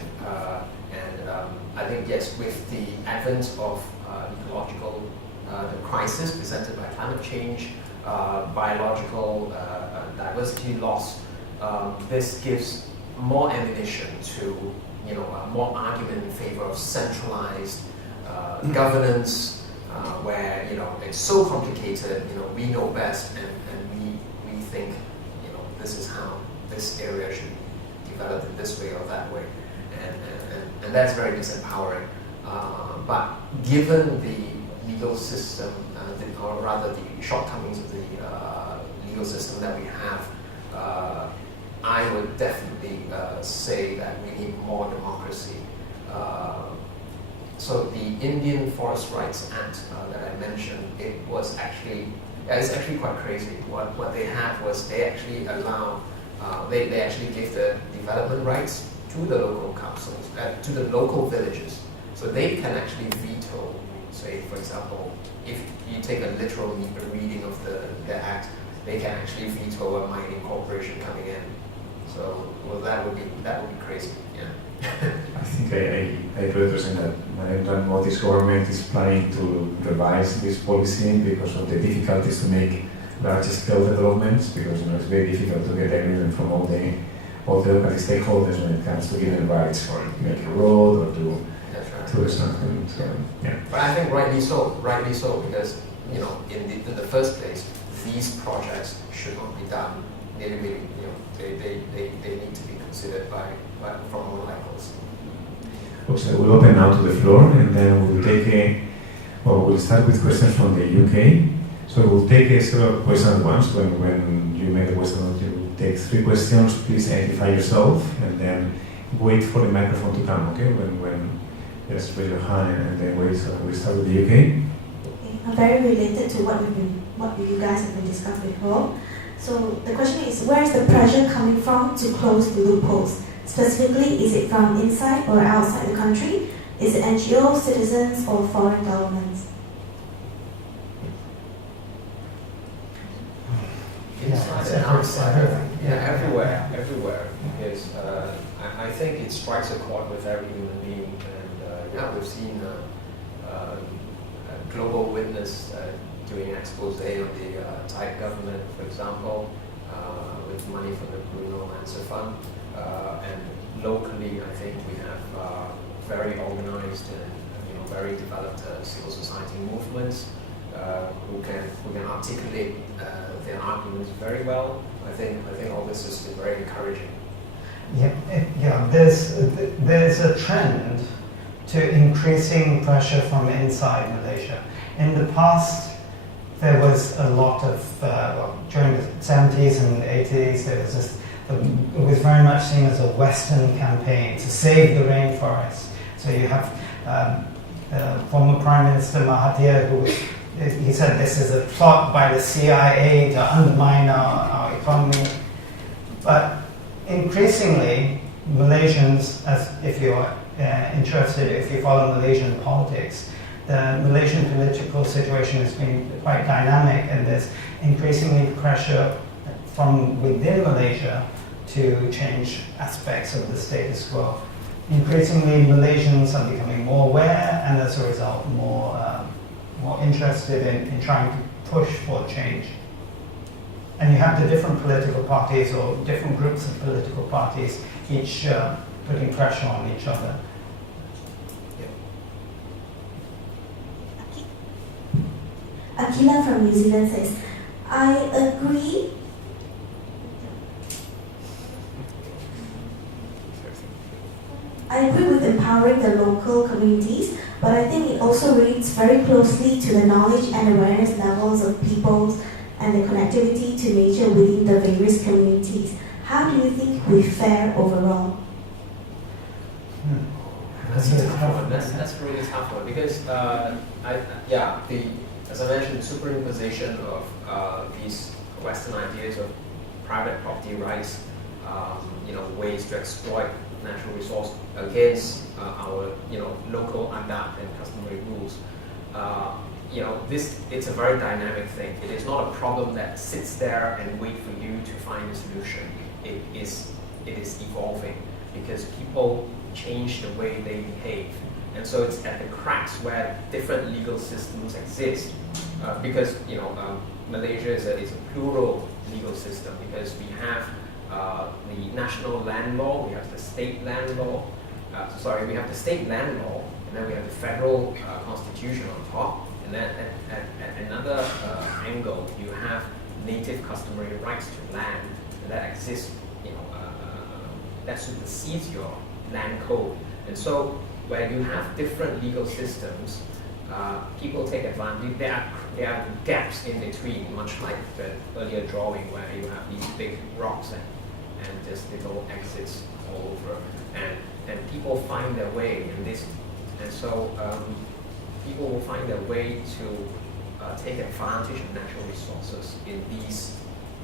And I think, yes, with the advent of ecological the crisis presented by climate change, biological diversity loss, this gives more ammunition to, more argument in favor of centralized governance, where it's so complicated. We know best, and we think this is how this area should be developed in this way or that way, and that's very disempowering. But given the legal system, or rather the shortcomings of the legal system that we have, I would definitely say that we need more democracy. So the Indian Forest Rights Act that I mentioned, it's actually quite crazy. What they had was they actually allow, they actually gave the development rights to the local councils, to the local villages. So they can actually veto, say, for example, if you take a literal reading of the act, they can actually veto a mining corporation coming in. So, well, that would be crazy. Yeah. I think I read that Narendra Modi's government is planning to revise this policy because of the difficulties to make large-scale developments, because it's very difficult to get agreement from all the local stakeholders when it comes to giving rights for make a road or to do something. So, yeah. But I think rightly so, because in the first place, these projects should not be done nilly-willy. They need to be considered from all levels. Okay, we'll open now to the floor, and then we'll start with questions from the UK. So we'll take several questions at once. When you make the question, you take 3 questions. Please identify yourself, and then wait for the microphone to come. Okay? When just raise your hand and then wait. So we'll start with the UK. Very related to what you guys have been discussing before. So the question is, where is the pressure coming from to close the loopholes? Specifically, is it from inside or outside the country? Is it NGOs, citizens, or foreign governments? Inside and outside. Yeah, everywhere. Because I think it strikes a chord with every human being, and we've seen global witness doing an expose on the Thai government, for example, with money from the Bruno Answer Fund. And locally, I think we have very organized and very developed civil society movements who can articulate their arguments very well. I think all this is very encouraging. Yeah. There's a trend to increasing pressure from inside Malaysia. In the past, there was a lot of during the 70s and 80s. There was this. It was very much seen as a Western campaign to save the rainforest. So you have former Prime Minister Mahathir, he said this is a plot by the CIA to undermine our economy. But increasingly, Malaysians, as if you're interested, if you follow Malaysian politics, the Malaysian political situation has been quite dynamic, and there's increasingly pressure from within Malaysia to change aspects of the status quo. Increasingly, Malaysians are becoming more aware, and as a result, more interested in trying to push for change. And you have the different political parties or different groups of political parties, each putting pressure on each other. Akila from New Zealand says, I agree with empowering the local communities, but I think it also relates very closely to the knowledge and awareness levels of peoples and the connectivity to nature within the various communities. How do you think we fare overall? That's a tough one. That's a really tough one because as I mentioned, superimposition of these Western ideas of private property rights, ways to exploit natural resource against our local adapt and customary rules. It's a very dynamic thing. It is not a problem that sits there and wait for you to find a solution. It is evolving because people change the way they behave. And so it's at the cracks where different legal systems exist. Because Malaysia is a plural legal system because we have the national land law, we have the state land law. We have the state land law, and then we have the federal constitution on top. And then at another angle, you have native customary rights to land, and that exists. That supersedes your land code. And so, where you have different legal systems, people take advantage. There are gaps in between, much like the earlier drawing, where you have these big rocks and just little exits all over, and people find their way in this, and so people will find their way to take advantage of natural resources in these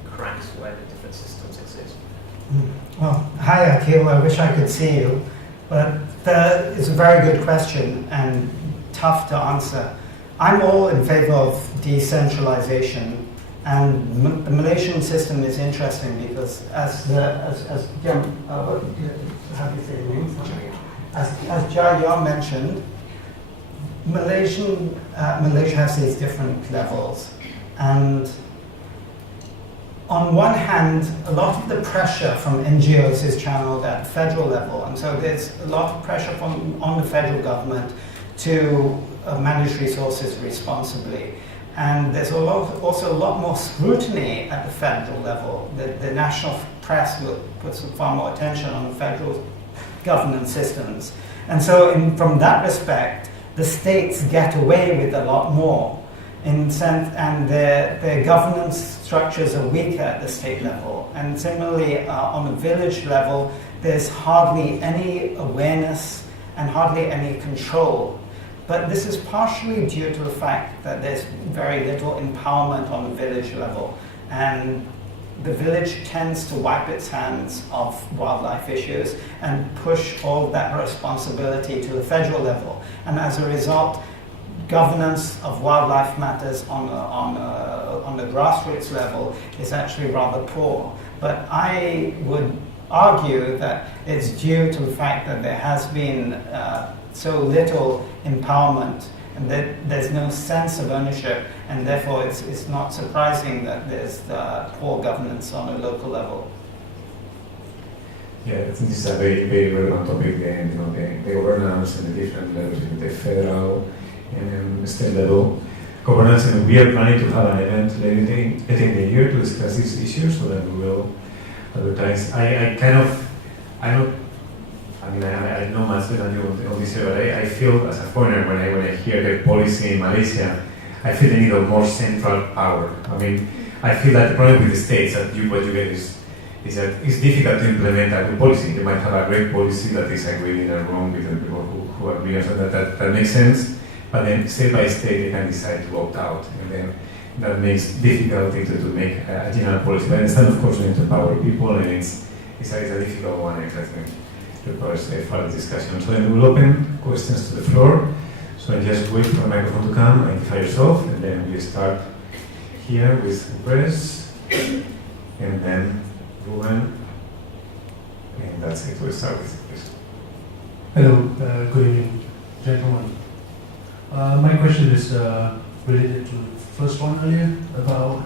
cracks where the different systems exist. Well, hi Akil, I wish I could see you, but it's a very good question and tough to answer. I'm all in favor of decentralization, and the Malaysian system is interesting because as how do you say your name? As Jaya mentioned, Malaysia has these different levels, and on one hand, a lot of the pressure from NGOs is channeled at federal level, and so there's a lot of pressure on the federal government to manage resources responsibly. And there's also a lot more scrutiny at the federal level. The national press will put far more attention on the federal governance systems. And so from that respect, the states get away with a lot more. And their governance structures are weaker at the state level. And similarly, on the village level, there's hardly any awareness and hardly any control. But this is partially due to the fact that there's very little empowerment on the village level. And the village tends to wipe its hands of wildlife issues and push all of that responsibility to the federal level. And as a result, governance of wildlife matters on the grassroots level is actually rather poor. But I would argue that it's due to the fact that there has been so little empowerment and there's no sense of ownership, and therefore it's not surprising that there's poor governance on a local level. Yeah, I think this is a very, very relevant topic, the governance and the different levels, the federal and state level governance, and we are planning to have an event later in the year to discuss these issues, so that we will advertise. I know much better than you on this area, but I feel as a foreigner when I hear the policy in Malaysia, I feel the need of more central power. I mean, I feel that the problem with the states that what you get is that it's difficult to implement a good policy. You might have a great policy that is agreed in a room with the people who agree, so that makes sense. But then state by state they can decide to opt out, and then that makes difficulty to make a general policy. But instead, of course, we need to empower people, and it's a difficult one, and I think requires a further discussion. So then we'll open questions to the floor. So just wait for the microphone to come, identify yourself, and then we start here with the press, and then Ruben, and that's it. We'll start with this. Hello, good evening, gentlemen. My question is related to the first one earlier about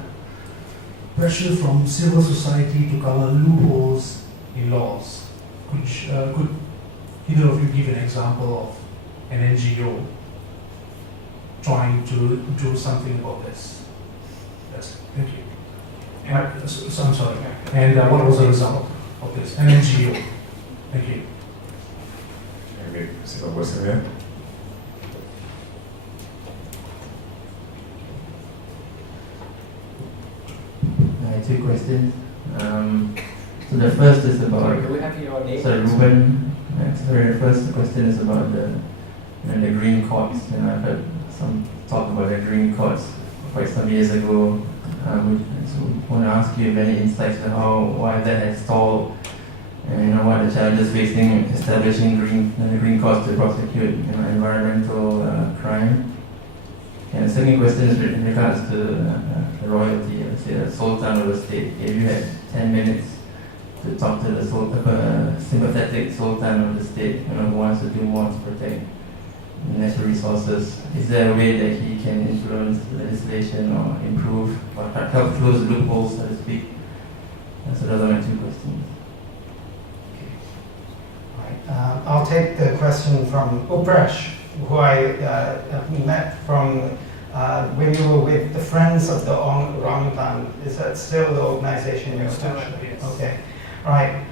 pressure from civil society to cover loopholes in laws. Could either of you give an example of an NGO trying to do something about this? That's it. Thank you. And, so I'm sorry. And what was the result of this? An NGO. Thank you. Okay, second question there. Two questions. So the first is about. Sorry, do we have your name? Sorry, Ruben. Sorry, the first question is about the green courts. I've heard some talk about the green courts quite some years ago. So I want to ask you if any insights on why that has stalled, and what are the challenges facing establishing the green courts to prosecute environmental crime. And the second question is in regards to the royalty, let's say the Sultan of the state. If you had 10 minutes to talk to the sympathetic Sultan of the state, who wants to do more to protect natural resources, is there a way that he can influence legislation or improve or help close the loopholes, so to speak? So those are my two questions. I'll take the question from Upresh, who I met from when you were with the Friends of the Orangutan. Is that still the organization you're attached to? Yes. Okay, right.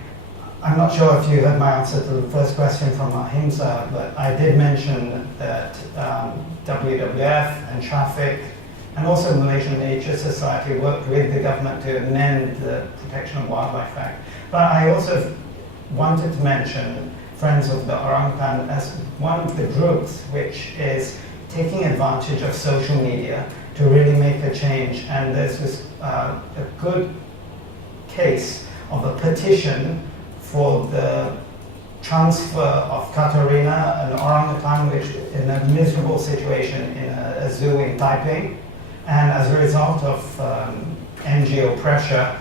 I'm not sure if you heard my answer to the first question from Ahimsa, but I did mention that WWF and Traffic and also Malaysian Nature Society worked with the government to amend the Protection of Wildlife Act. But I also wanted to mention Friends of the Orangutan as one of the groups which is taking advantage of social media to really make a change. And there's this a good case of a petition for the transfer of Katarina, an orangutan which in a miserable situation in a zoo in Taiping. And as a result of NGO pressure,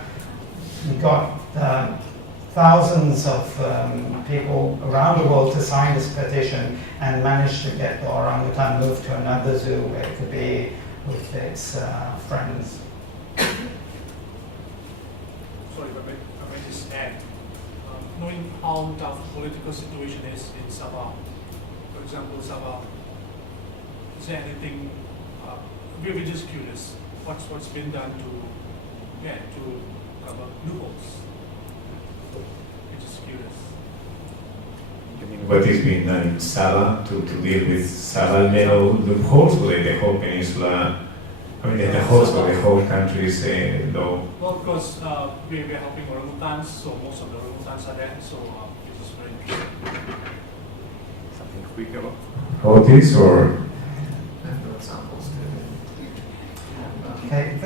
we got thousands of people around the world to sign this petition and managed to get the orangutan moved to another zoo where it could be with its friends. Sorry, if I may just add. Knowing how tough the political situation is in Sabah, for example, Sabah, is there anything, we're just curious, what's been done to cover loopholes? We're just curious. You mean what is being done in Sabah to deal with Sabah level loopholes, or the whole peninsula? I mean, the whole country's law. Well, because we're helping orangutans, so most of the orangutans are there, so it's just very interesting. Something quick about this, or? I have no examples to. Okay,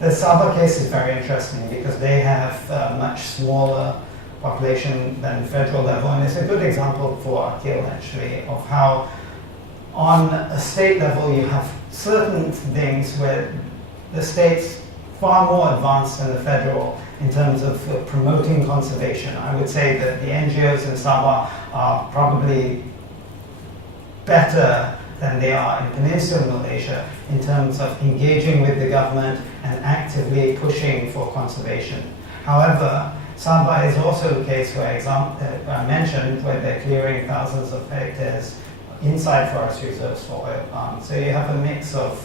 the Sabah case is very interesting because they have a much smaller population than federal level, and it's a good example for Akil actually of how on a state level you have certain things where the state's far more advanced than the federal in terms of promoting conservation. I would say that the NGOs in Sabah are probably better than they are in Peninsular Malaysia in terms of engaging with the government and actively pushing for conservation. However, Sabah is also a case where I mentioned where they're clearing thousands of hectares inside forest reserves for oil palm. So you have a mix of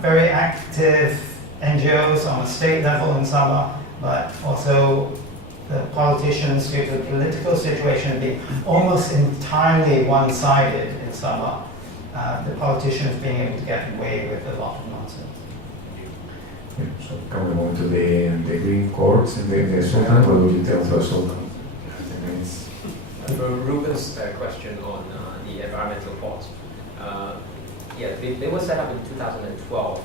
very active NGOs on a state level in Sabah, but also the politicians, due to the political situation being almost entirely one-sided in Sabah, the politicians being able to get away with a lot of nonsense. So coming on to the green courts and the Sultan, what would you tell the Sultan? For Ruben's question on the environmental courts, they were set up in 2012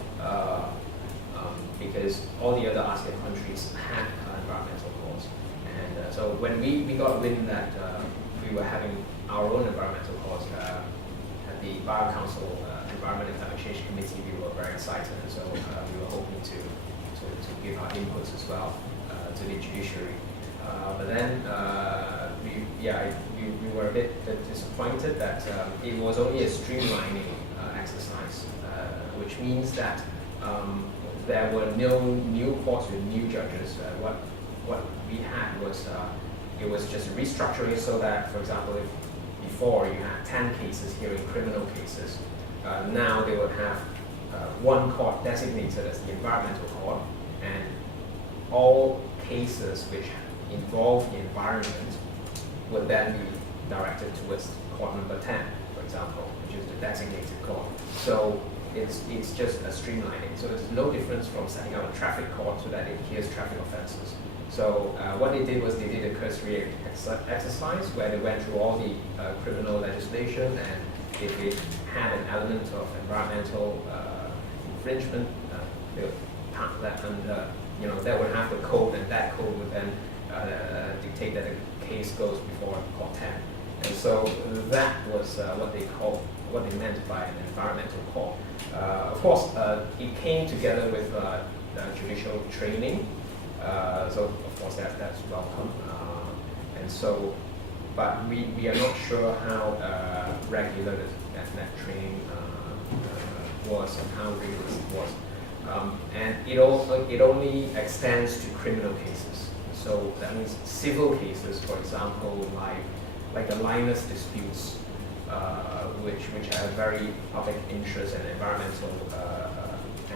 because all the other ASEAN countries had environmental courts. And so when we got wind that we were having our own environmental courts at the Bar Council Environment and Climate Change Committee, we were very excited, and so we were hoping to give our inputs as well to the judiciary. But then we were a bit disappointed that it was only a streamlining exercise, which means that there were no new courts with new judges. What we had was it was just restructuring so that, for example, if before you had 10 cases hearing criminal cases, now they would have one court designated as the environmental court, and all cases which involve the environment would then be directed towards court number 10, for example, which is the designated court. So it's just a streamlining. So it's no difference from setting up a traffic court so that it hears traffic offences. So what they did was they did a cursory exercise where they went through all the criminal legislation, and if it had an element of environmental infringement, they would pass that under, that would have the code, and that code would then dictate that the case goes before Court 10. And so that was what they meant by an environmental court. Of course, it came together with judicial training, so of course that's welcome. And so, but we are not sure how regular that training was and how rigorous it was. And it only extends to criminal cases. So that means civil cases, for example, like the linus disputes, which have very public interest and environmental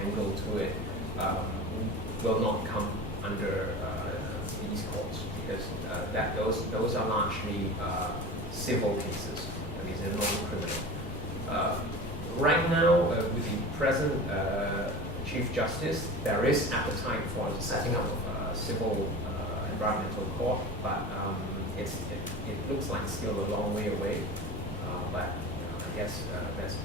angle to it, will not come under these courts, because those are largely civil cases. That means they're non-criminal. Right now, with the present Chief Justice, there is appetite for setting up a civil environmental court, but it looks like still a long way away. But I guess that's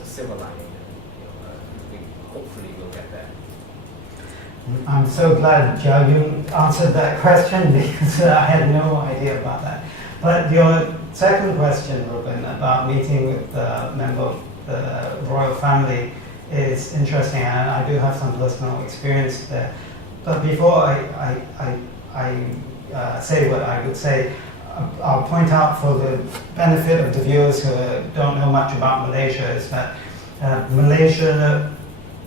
a silver lining, and we hopefully will get there. I'm so glad Jiao Yun answered that question, because I had no idea about that. But your second question, Ruben, about meeting with the member of the royal family is interesting, and I do have some personal experience there. But before I say what I would say, I'll point out, for the benefit of the viewers who don't know much about Malaysia, is that Malaysia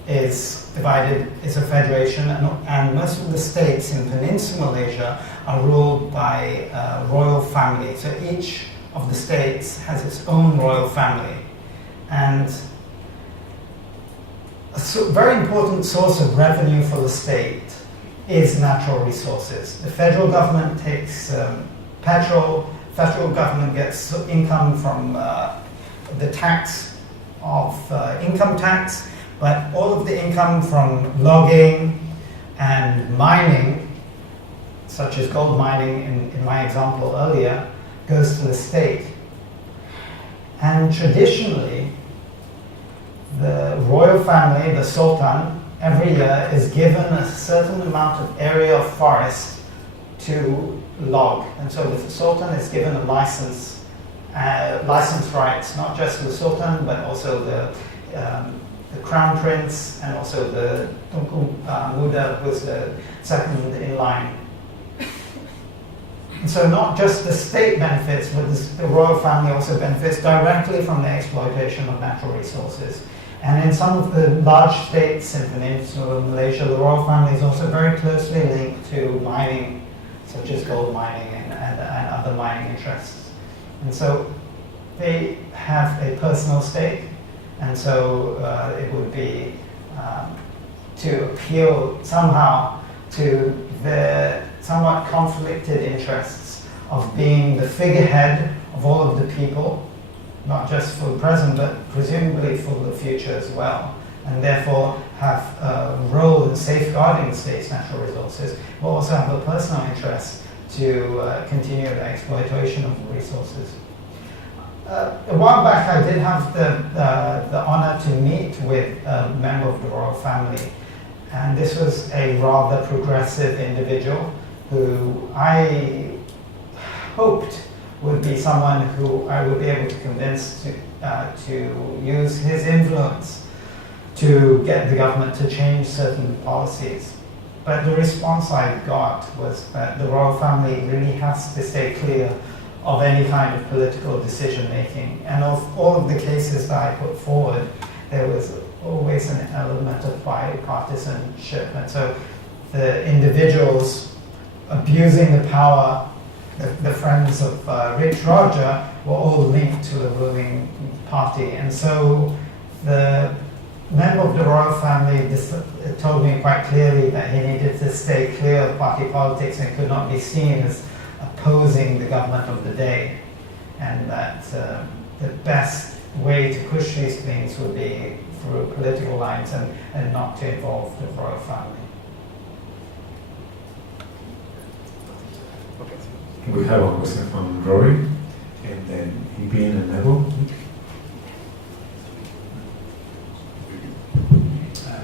is divided, it's a federation, and most of the states in Peninsular Malaysia are ruled by royal family. So each of the states has its own royal family. And a very important source of revenue for the state is natural resources. The federal government takes petrol, federal government gets income from the tax of income tax, but all of the income from logging and mining, such as gold mining in my example earlier, goes to the state. And traditionally, the royal family, the Sultan, every year is given a certain amount of area of forest to log. And so the Sultan is given a license rights, not just the Sultan, but also the Crown Prince, and also the Tunku Muda, who's the second in line. So not just the state benefits, but the royal family also benefits directly from the exploitation of natural resources. And in some of the large states in Peninsula Malaysia, the royal family is also very closely linked to mining, such as gold mining and other mining interests. And so they have a personal stake, and so it would be to appeal somehow to the somewhat conflicted interests of being the figurehead of all of the people, not just for the present, but presumably for the future as well, and therefore have a role in safeguarding the state's natural resources, but also have a personal interest to continue the exploitation of the resources. A while back, I did have the honor to meet with a member of the royal family, and this was a rather progressive individual who I hoped would be someone who I would be able to convince to use his influence to get the government to change certain policies. But the response I got was that the royal family really has to stay clear of any kind of political decision making. And of all of the cases that I put forward, there was always an element of bipartisanship. And so the individuals abusing the power, the friends of Rich Roger, were all linked to the ruling party. And so the member of the royal family told me quite clearly that he needed to stay clear of party politics and could not be seen as opposing the government of the day, and that the best way to push these things would be through political lines and not to involve the royal family. We have a question from Rory, and then Ian and Neville.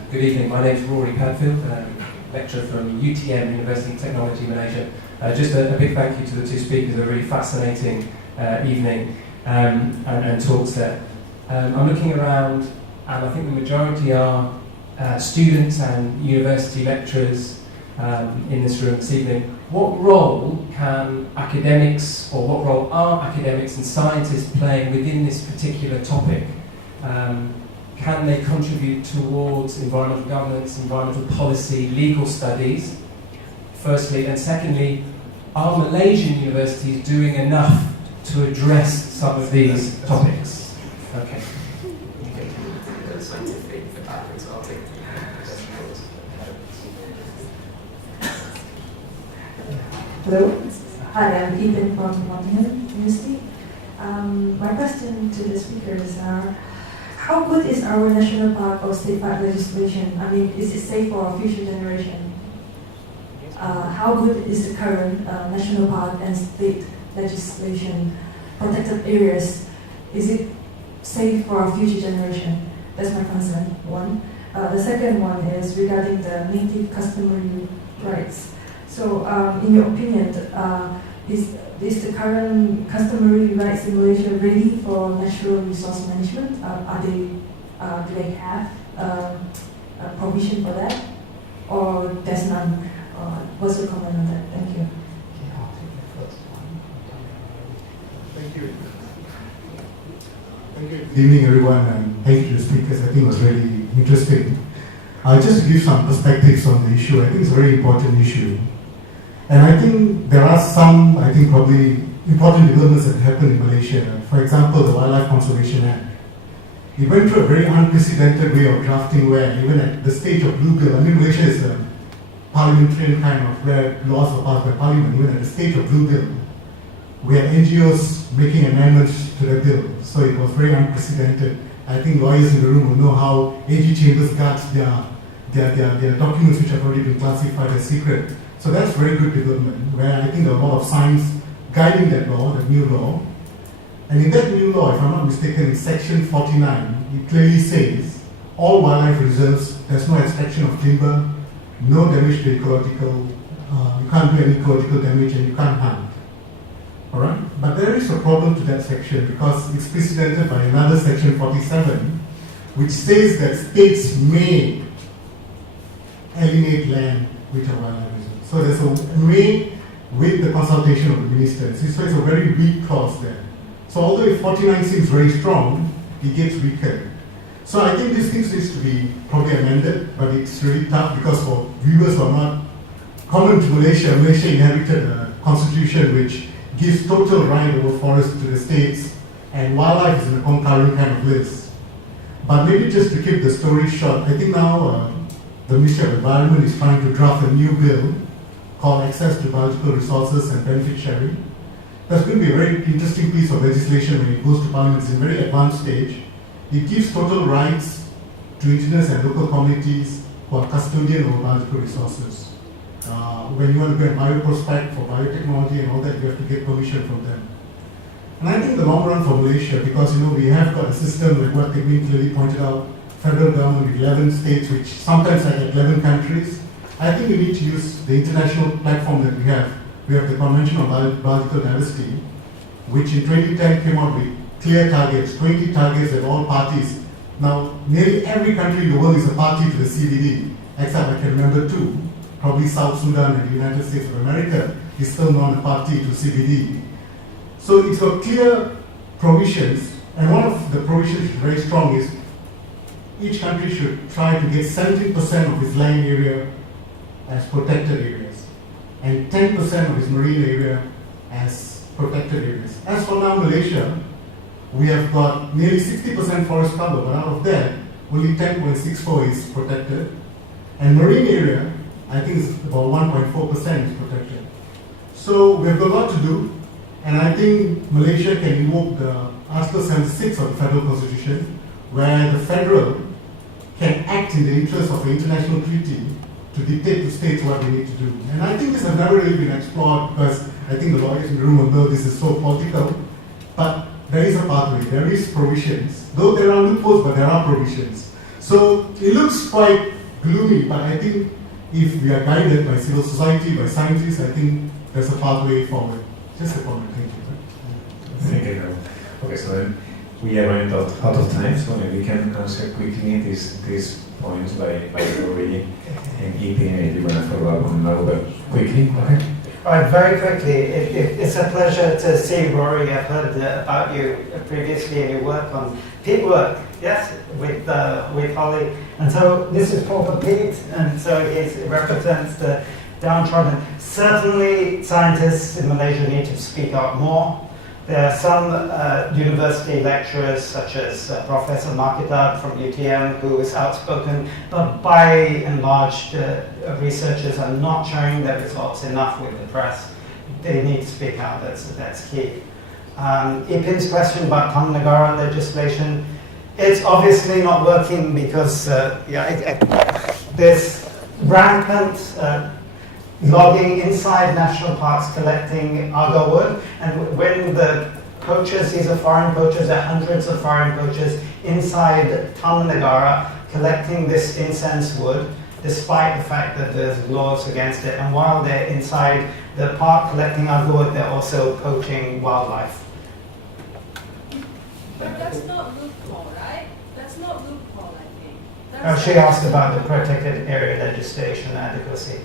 Good evening, my name is Rory Padfield, lecturer from UTM, University of Technology, Malaysia. Just a big thank you to the two speakers, a really fascinating evening and talks there. I'm looking around, and I think the majority are students and university lecturers in this room this evening. What role can academics, or what role are academics and scientists playing within this particular topic? Can they contribute towards environmental governance, environmental policy, legal studies, firstly? And secondly, are Malaysian universities doing enough to address some of these topics? Okay. Hello. Hi, I'm Ethan from Nottingham University. My question to the speakers are, how good is our national park or state park legislation? I mean, is it safe for our future generation? How good is the current national park and state legislation, protected areas? Is it safe for our future generation? That's my concern, one. The second one is regarding the native customary rights. So, in your opinion, is the current customary rights in Malaysia ready for natural resource management? Do they have a provision for that, or there's none? What's your comment on that? Thank you. I'll take the first one. Thank you. Thank you. Good evening, everyone, and thank you to the speakers. I think it was really interesting. Just to give some perspectives on the issue, I think it's a very important issue. And I think there are some, probably important developments that happened in Malaysia. For example, the Wildlife Conservation Act. It went through a very unprecedented way of drafting where even at the stage of Blue Bill, Malaysia is a parliamentarian kind of where laws were passed by parliament. Even at the stage of Blue Bill, we had NGOs making amendments to the bill. So it was very unprecedented. I think lawyers in the room will know how AG Chambers guards their documents which have already been classified as secret. So that's very good development, where I think there are a lot of science guiding that law, the new law. And in that new law, if I'm not mistaken, in section 49, it clearly says all wildlife reserves, there's no extraction of timber, no damage to ecological, you can't do any ecological damage and you can't hunt. Alright? But there is a problem to that section because it's precedented by another section 47, which says that states may alienate land which are wildlife reserves. So there's a may with the consultation of the ministers. So it's a very weak clause there. So although if 49 seems very strong, it gets weaker. So I think these things needs to be probably amended, but it's really tough because for viewers who are not common to Malaysia, Malaysia inherited a constitution which gives total right over forests to the states, and wildlife is in a concurrent kind of list. But maybe just to keep the story short, I think now the Ministry of Environment is trying to draft a new bill called Access to Biological Resources and Benefit Sharing. That's going to be a very interesting piece of legislation when it goes to Parliament. It's in a very advanced stage. It gives total rights to indigenous and local communities who are custodian of biological resources. When you want to go and bioprospect for biotechnology and all that, you have to get permission from them. And I think the long run for Malaysia, because we have got a system like what Teck clearly pointed out, federal government with 11 states, which sometimes are 11 countries. I think we need to use the international platform that we have. We have the Convention on Biological Diversity, which in 2010 came out with clear targets, 20 targets at all parties. Now, nearly every country in the world is a party to the CBD, except I can remember two. Probably South Sudan and the United States of America is still not a party to CBD. So it's got clear provisions, and one of the provisions which is very strong is each country should try to get 70% of its land area as protected areas, and 10% of its marine area as protected areas. As for now, Malaysia, we have got nearly 60% forest cover, but out of that, only 10.64 is protected. And marine area, I think is about 1.4% is protected. So we've got a lot to do, and I think Malaysia can invoke the Article 76 of the Federal Constitution, where the federal can act in the interest of an international treaty to dictate to states what they need to do. And I think this has never really been explored because I think the lawyers in the room will know this is so political, but there is a pathway, there is provisions, though there are loopholes, but there are provisions. So it looks quite gloomy, but I think if we are guided by civil society, by scientists, I think there's a pathway forward. Just a comment, thank you. Thank you. Okay, so then we are running out of time, so maybe we can answer quickly these points by Rory and Ipin, and you're going to follow up on Robert quickly, okay? All right, very quickly, it's a pleasure to see Rory. I've heard about you previously and your work on peat work, yes, with Holly. And so this is Paul for Pete, and so he represents the downtrodden. Certainly, scientists in Malaysia need to speak out more. There are some university lecturers, such as Professor Markitab from UTM, who is outspoken, but by and large, researchers are not sharing their results enough with the press. They need to speak out, that's key. Ipin's question about Tam Negara legislation, it's obviously not working because there's rampant logging inside national parks, collecting agar wood, and when the poachers, these are foreign poachers, there are hundreds of foreign poachers inside Tam Negara collecting this incense wood, despite the fact that there's laws against it, and while they're inside the park collecting agar wood, they're also poaching wildlife. But that's not loophole, right? That's not loophole, I think. She asked about the protected area legislation adequacy.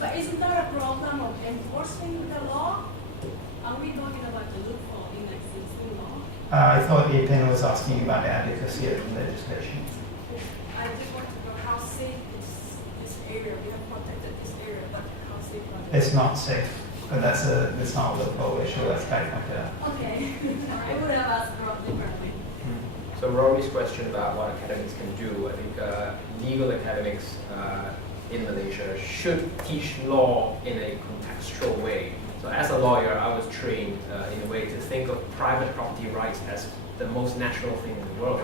But isn't that a problem of enforcing the law? Are we talking about the loophole in the existing law? I thought Ipin was asking about the adequacy of the legislation. I just want to know how safe is this area? We have protected this area, but how safe are It's not safe, but that's not a loophole issue, that's technical. Okay, I would have asked differently. So Rory's question about what academics can do, I think legal academics in Malaysia should teach law in a contextual way. So as a lawyer, I was trained in a way to think of private property rights as the most natural thing in the world.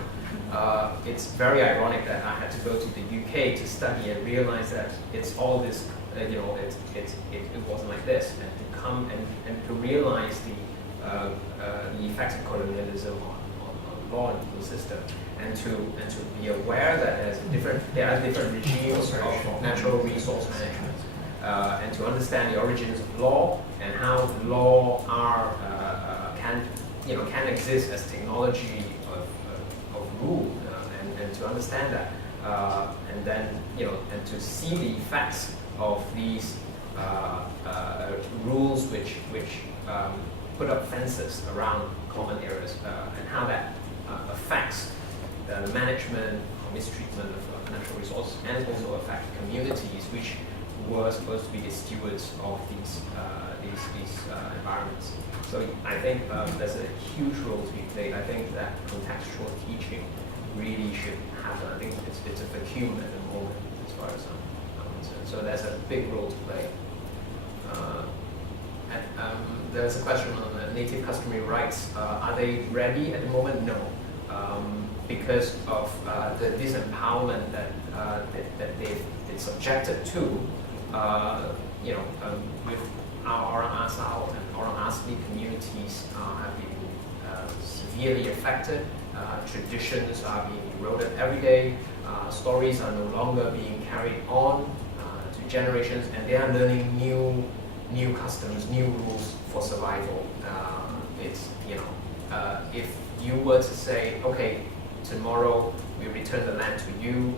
It's very ironic that I had to go to the UK to study and realize that it's all this, it wasn't like this, and to come and to realize the effects of colonialism on law and legal system. And to be aware that there are different regimes of natural resource management, and to understand the origins of law and how law can exist as technology of rule, and to understand that, and then and to see the effects of these rules which put up fences around common areas and how that affects the management or mistreatment of natural resources, and also affect communities which were supposed to be the stewards of these environments. So I think there's a huge role to be played. I think that contextual teaching really should happen. I think it's a vacuum at the moment as far as I'm concerned. So there's a big role to play. There's a question on the native customary rights. Are they ready at the moment? No. Because of the disempowerment that they've been subjected to, with our Orang Asal and Orang Asli communities have been severely affected. Traditions are being eroded every day. Stories are no longer being carried on to generations, and they are learning new customs, new rules for survival. If you were to say, okay, tomorrow we return the land to you,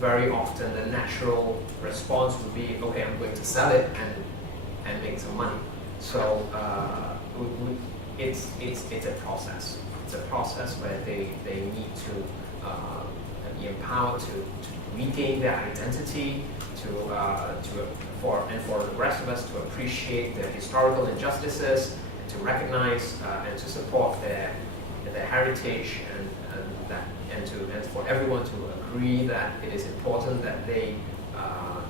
very often the natural response would be, okay, I'm going to sell it and make some money. So it's a process. It's a process where they need to be empowered to regain their identity, for the rest of us to appreciate the historical injustices, to recognize and to support their heritage, and for everyone to agree that it is important that they,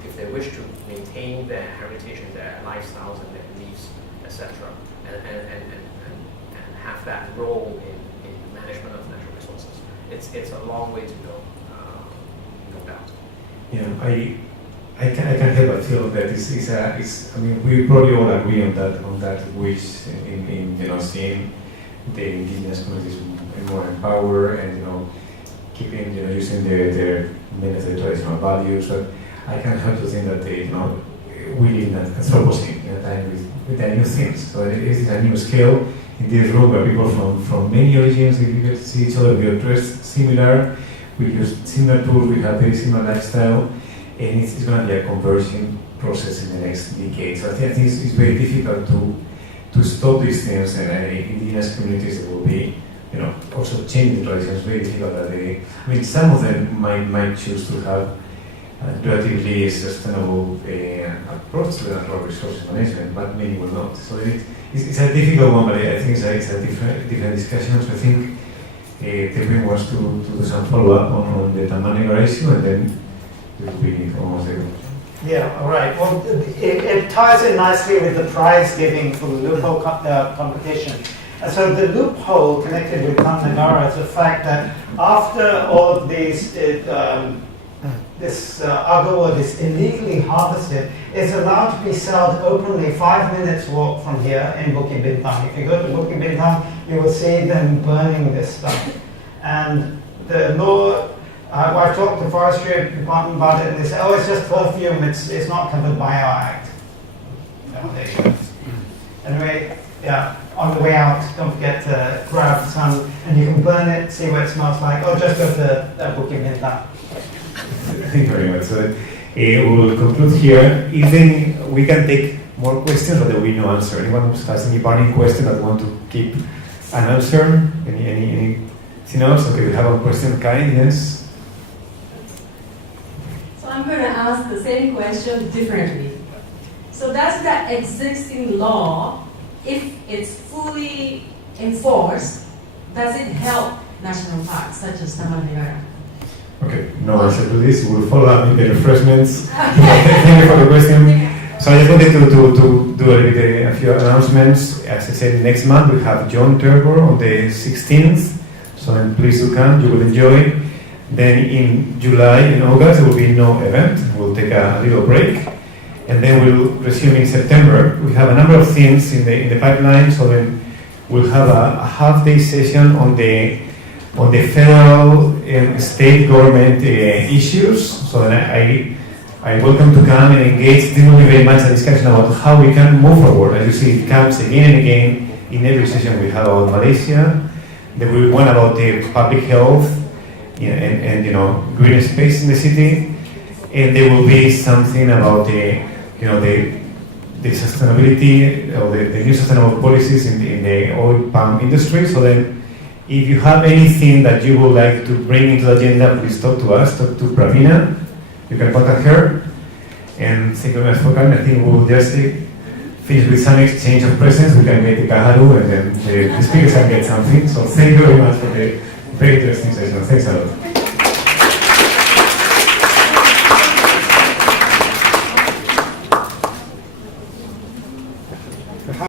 if they wish to maintain their heritage and their lifestyles and their beliefs, etc., and have that role in management of natural resources. It's a long way to go, no doubt. Yeah, I can help but feel that it's I mean, we probably all agree on that wish in seeing the indigenous communities more empowered and keeping using their many of the traditional values. But I can help to think that they we live in a Anthropocene in a time with the new things. So it is a new scale in this room where people from many origins, we get to see each other, we are dressed similar, we use similar tools, we have very similar lifestyle. And it's going to be a conversion process in the next decade. So I think it's very difficult to stop these things, and indigenous communities that will be, also changing the traditions. It's very difficult that some of them might choose to have a relatively sustainable approach to the natural resources management, but many will not. So it's a difficult one, but I think it's a different discussion. So I think Teck wants to do some follow-up on the Tamanegara issue, and then yeah, all right. Well, it ties in nicely with the prize giving for the loophole competition. And so the loophole connected with Tamanegara is the fact that after all of these, this agarwood is illegally harvested, it's allowed to be sold openly 5 minutes walk from here in Bukit Bintang. If you go to Bukit Bintang, you will see them burning this stuff. And the law, I talked to the forestry department about it, and they said, oh, it's just perfume, it's not covered by our act. There you go. Anyway, yeah, on the way out, don't forget to grab some, and you can burn it, see what it smells like, or just go to Bukit Bintang. Thank you very much. So, we will conclude here. Even we can take more questions, or there will be no answer. Anyone who has any burning question that want to keep an answer? Anything else? Okay, we have a question. Kai, yes? So I'm going to ask the same question differently. So does that existing law, if it's fully enforced, does it help national parks such as Tamanegara? Okay, no answer to this. We'll follow up with the refreshments. Thank you for the question. So I just wanted to do a few announcements. As I said, next month we have John Turbo on the 16th. So then please do come, you will enjoy. Then in July and August there will be no event. We'll take a little break. And then we'll resume in September. We have a number of things in the pipeline. So then we'll have a half-day session on the federal and state government issues. So then I welcome to come and engage. This will be very much a discussion about how we can move forward. As you see, it comes again and again in every session we have about Malaysia. Then we one about the public health and green space in the city. And there will be something about the the sustainability or the new sustainable policies in the oil palm industry. So then, if you have anything that you would like to bring into the agenda, please talk to us, talk to Pravina. You can contact her. And thank you very much for coming. I think we'll just finish with some exchange of presents. We can make the kaharu and then the speakers can get something. So thank you very much for the very interesting session. Thanks a lot.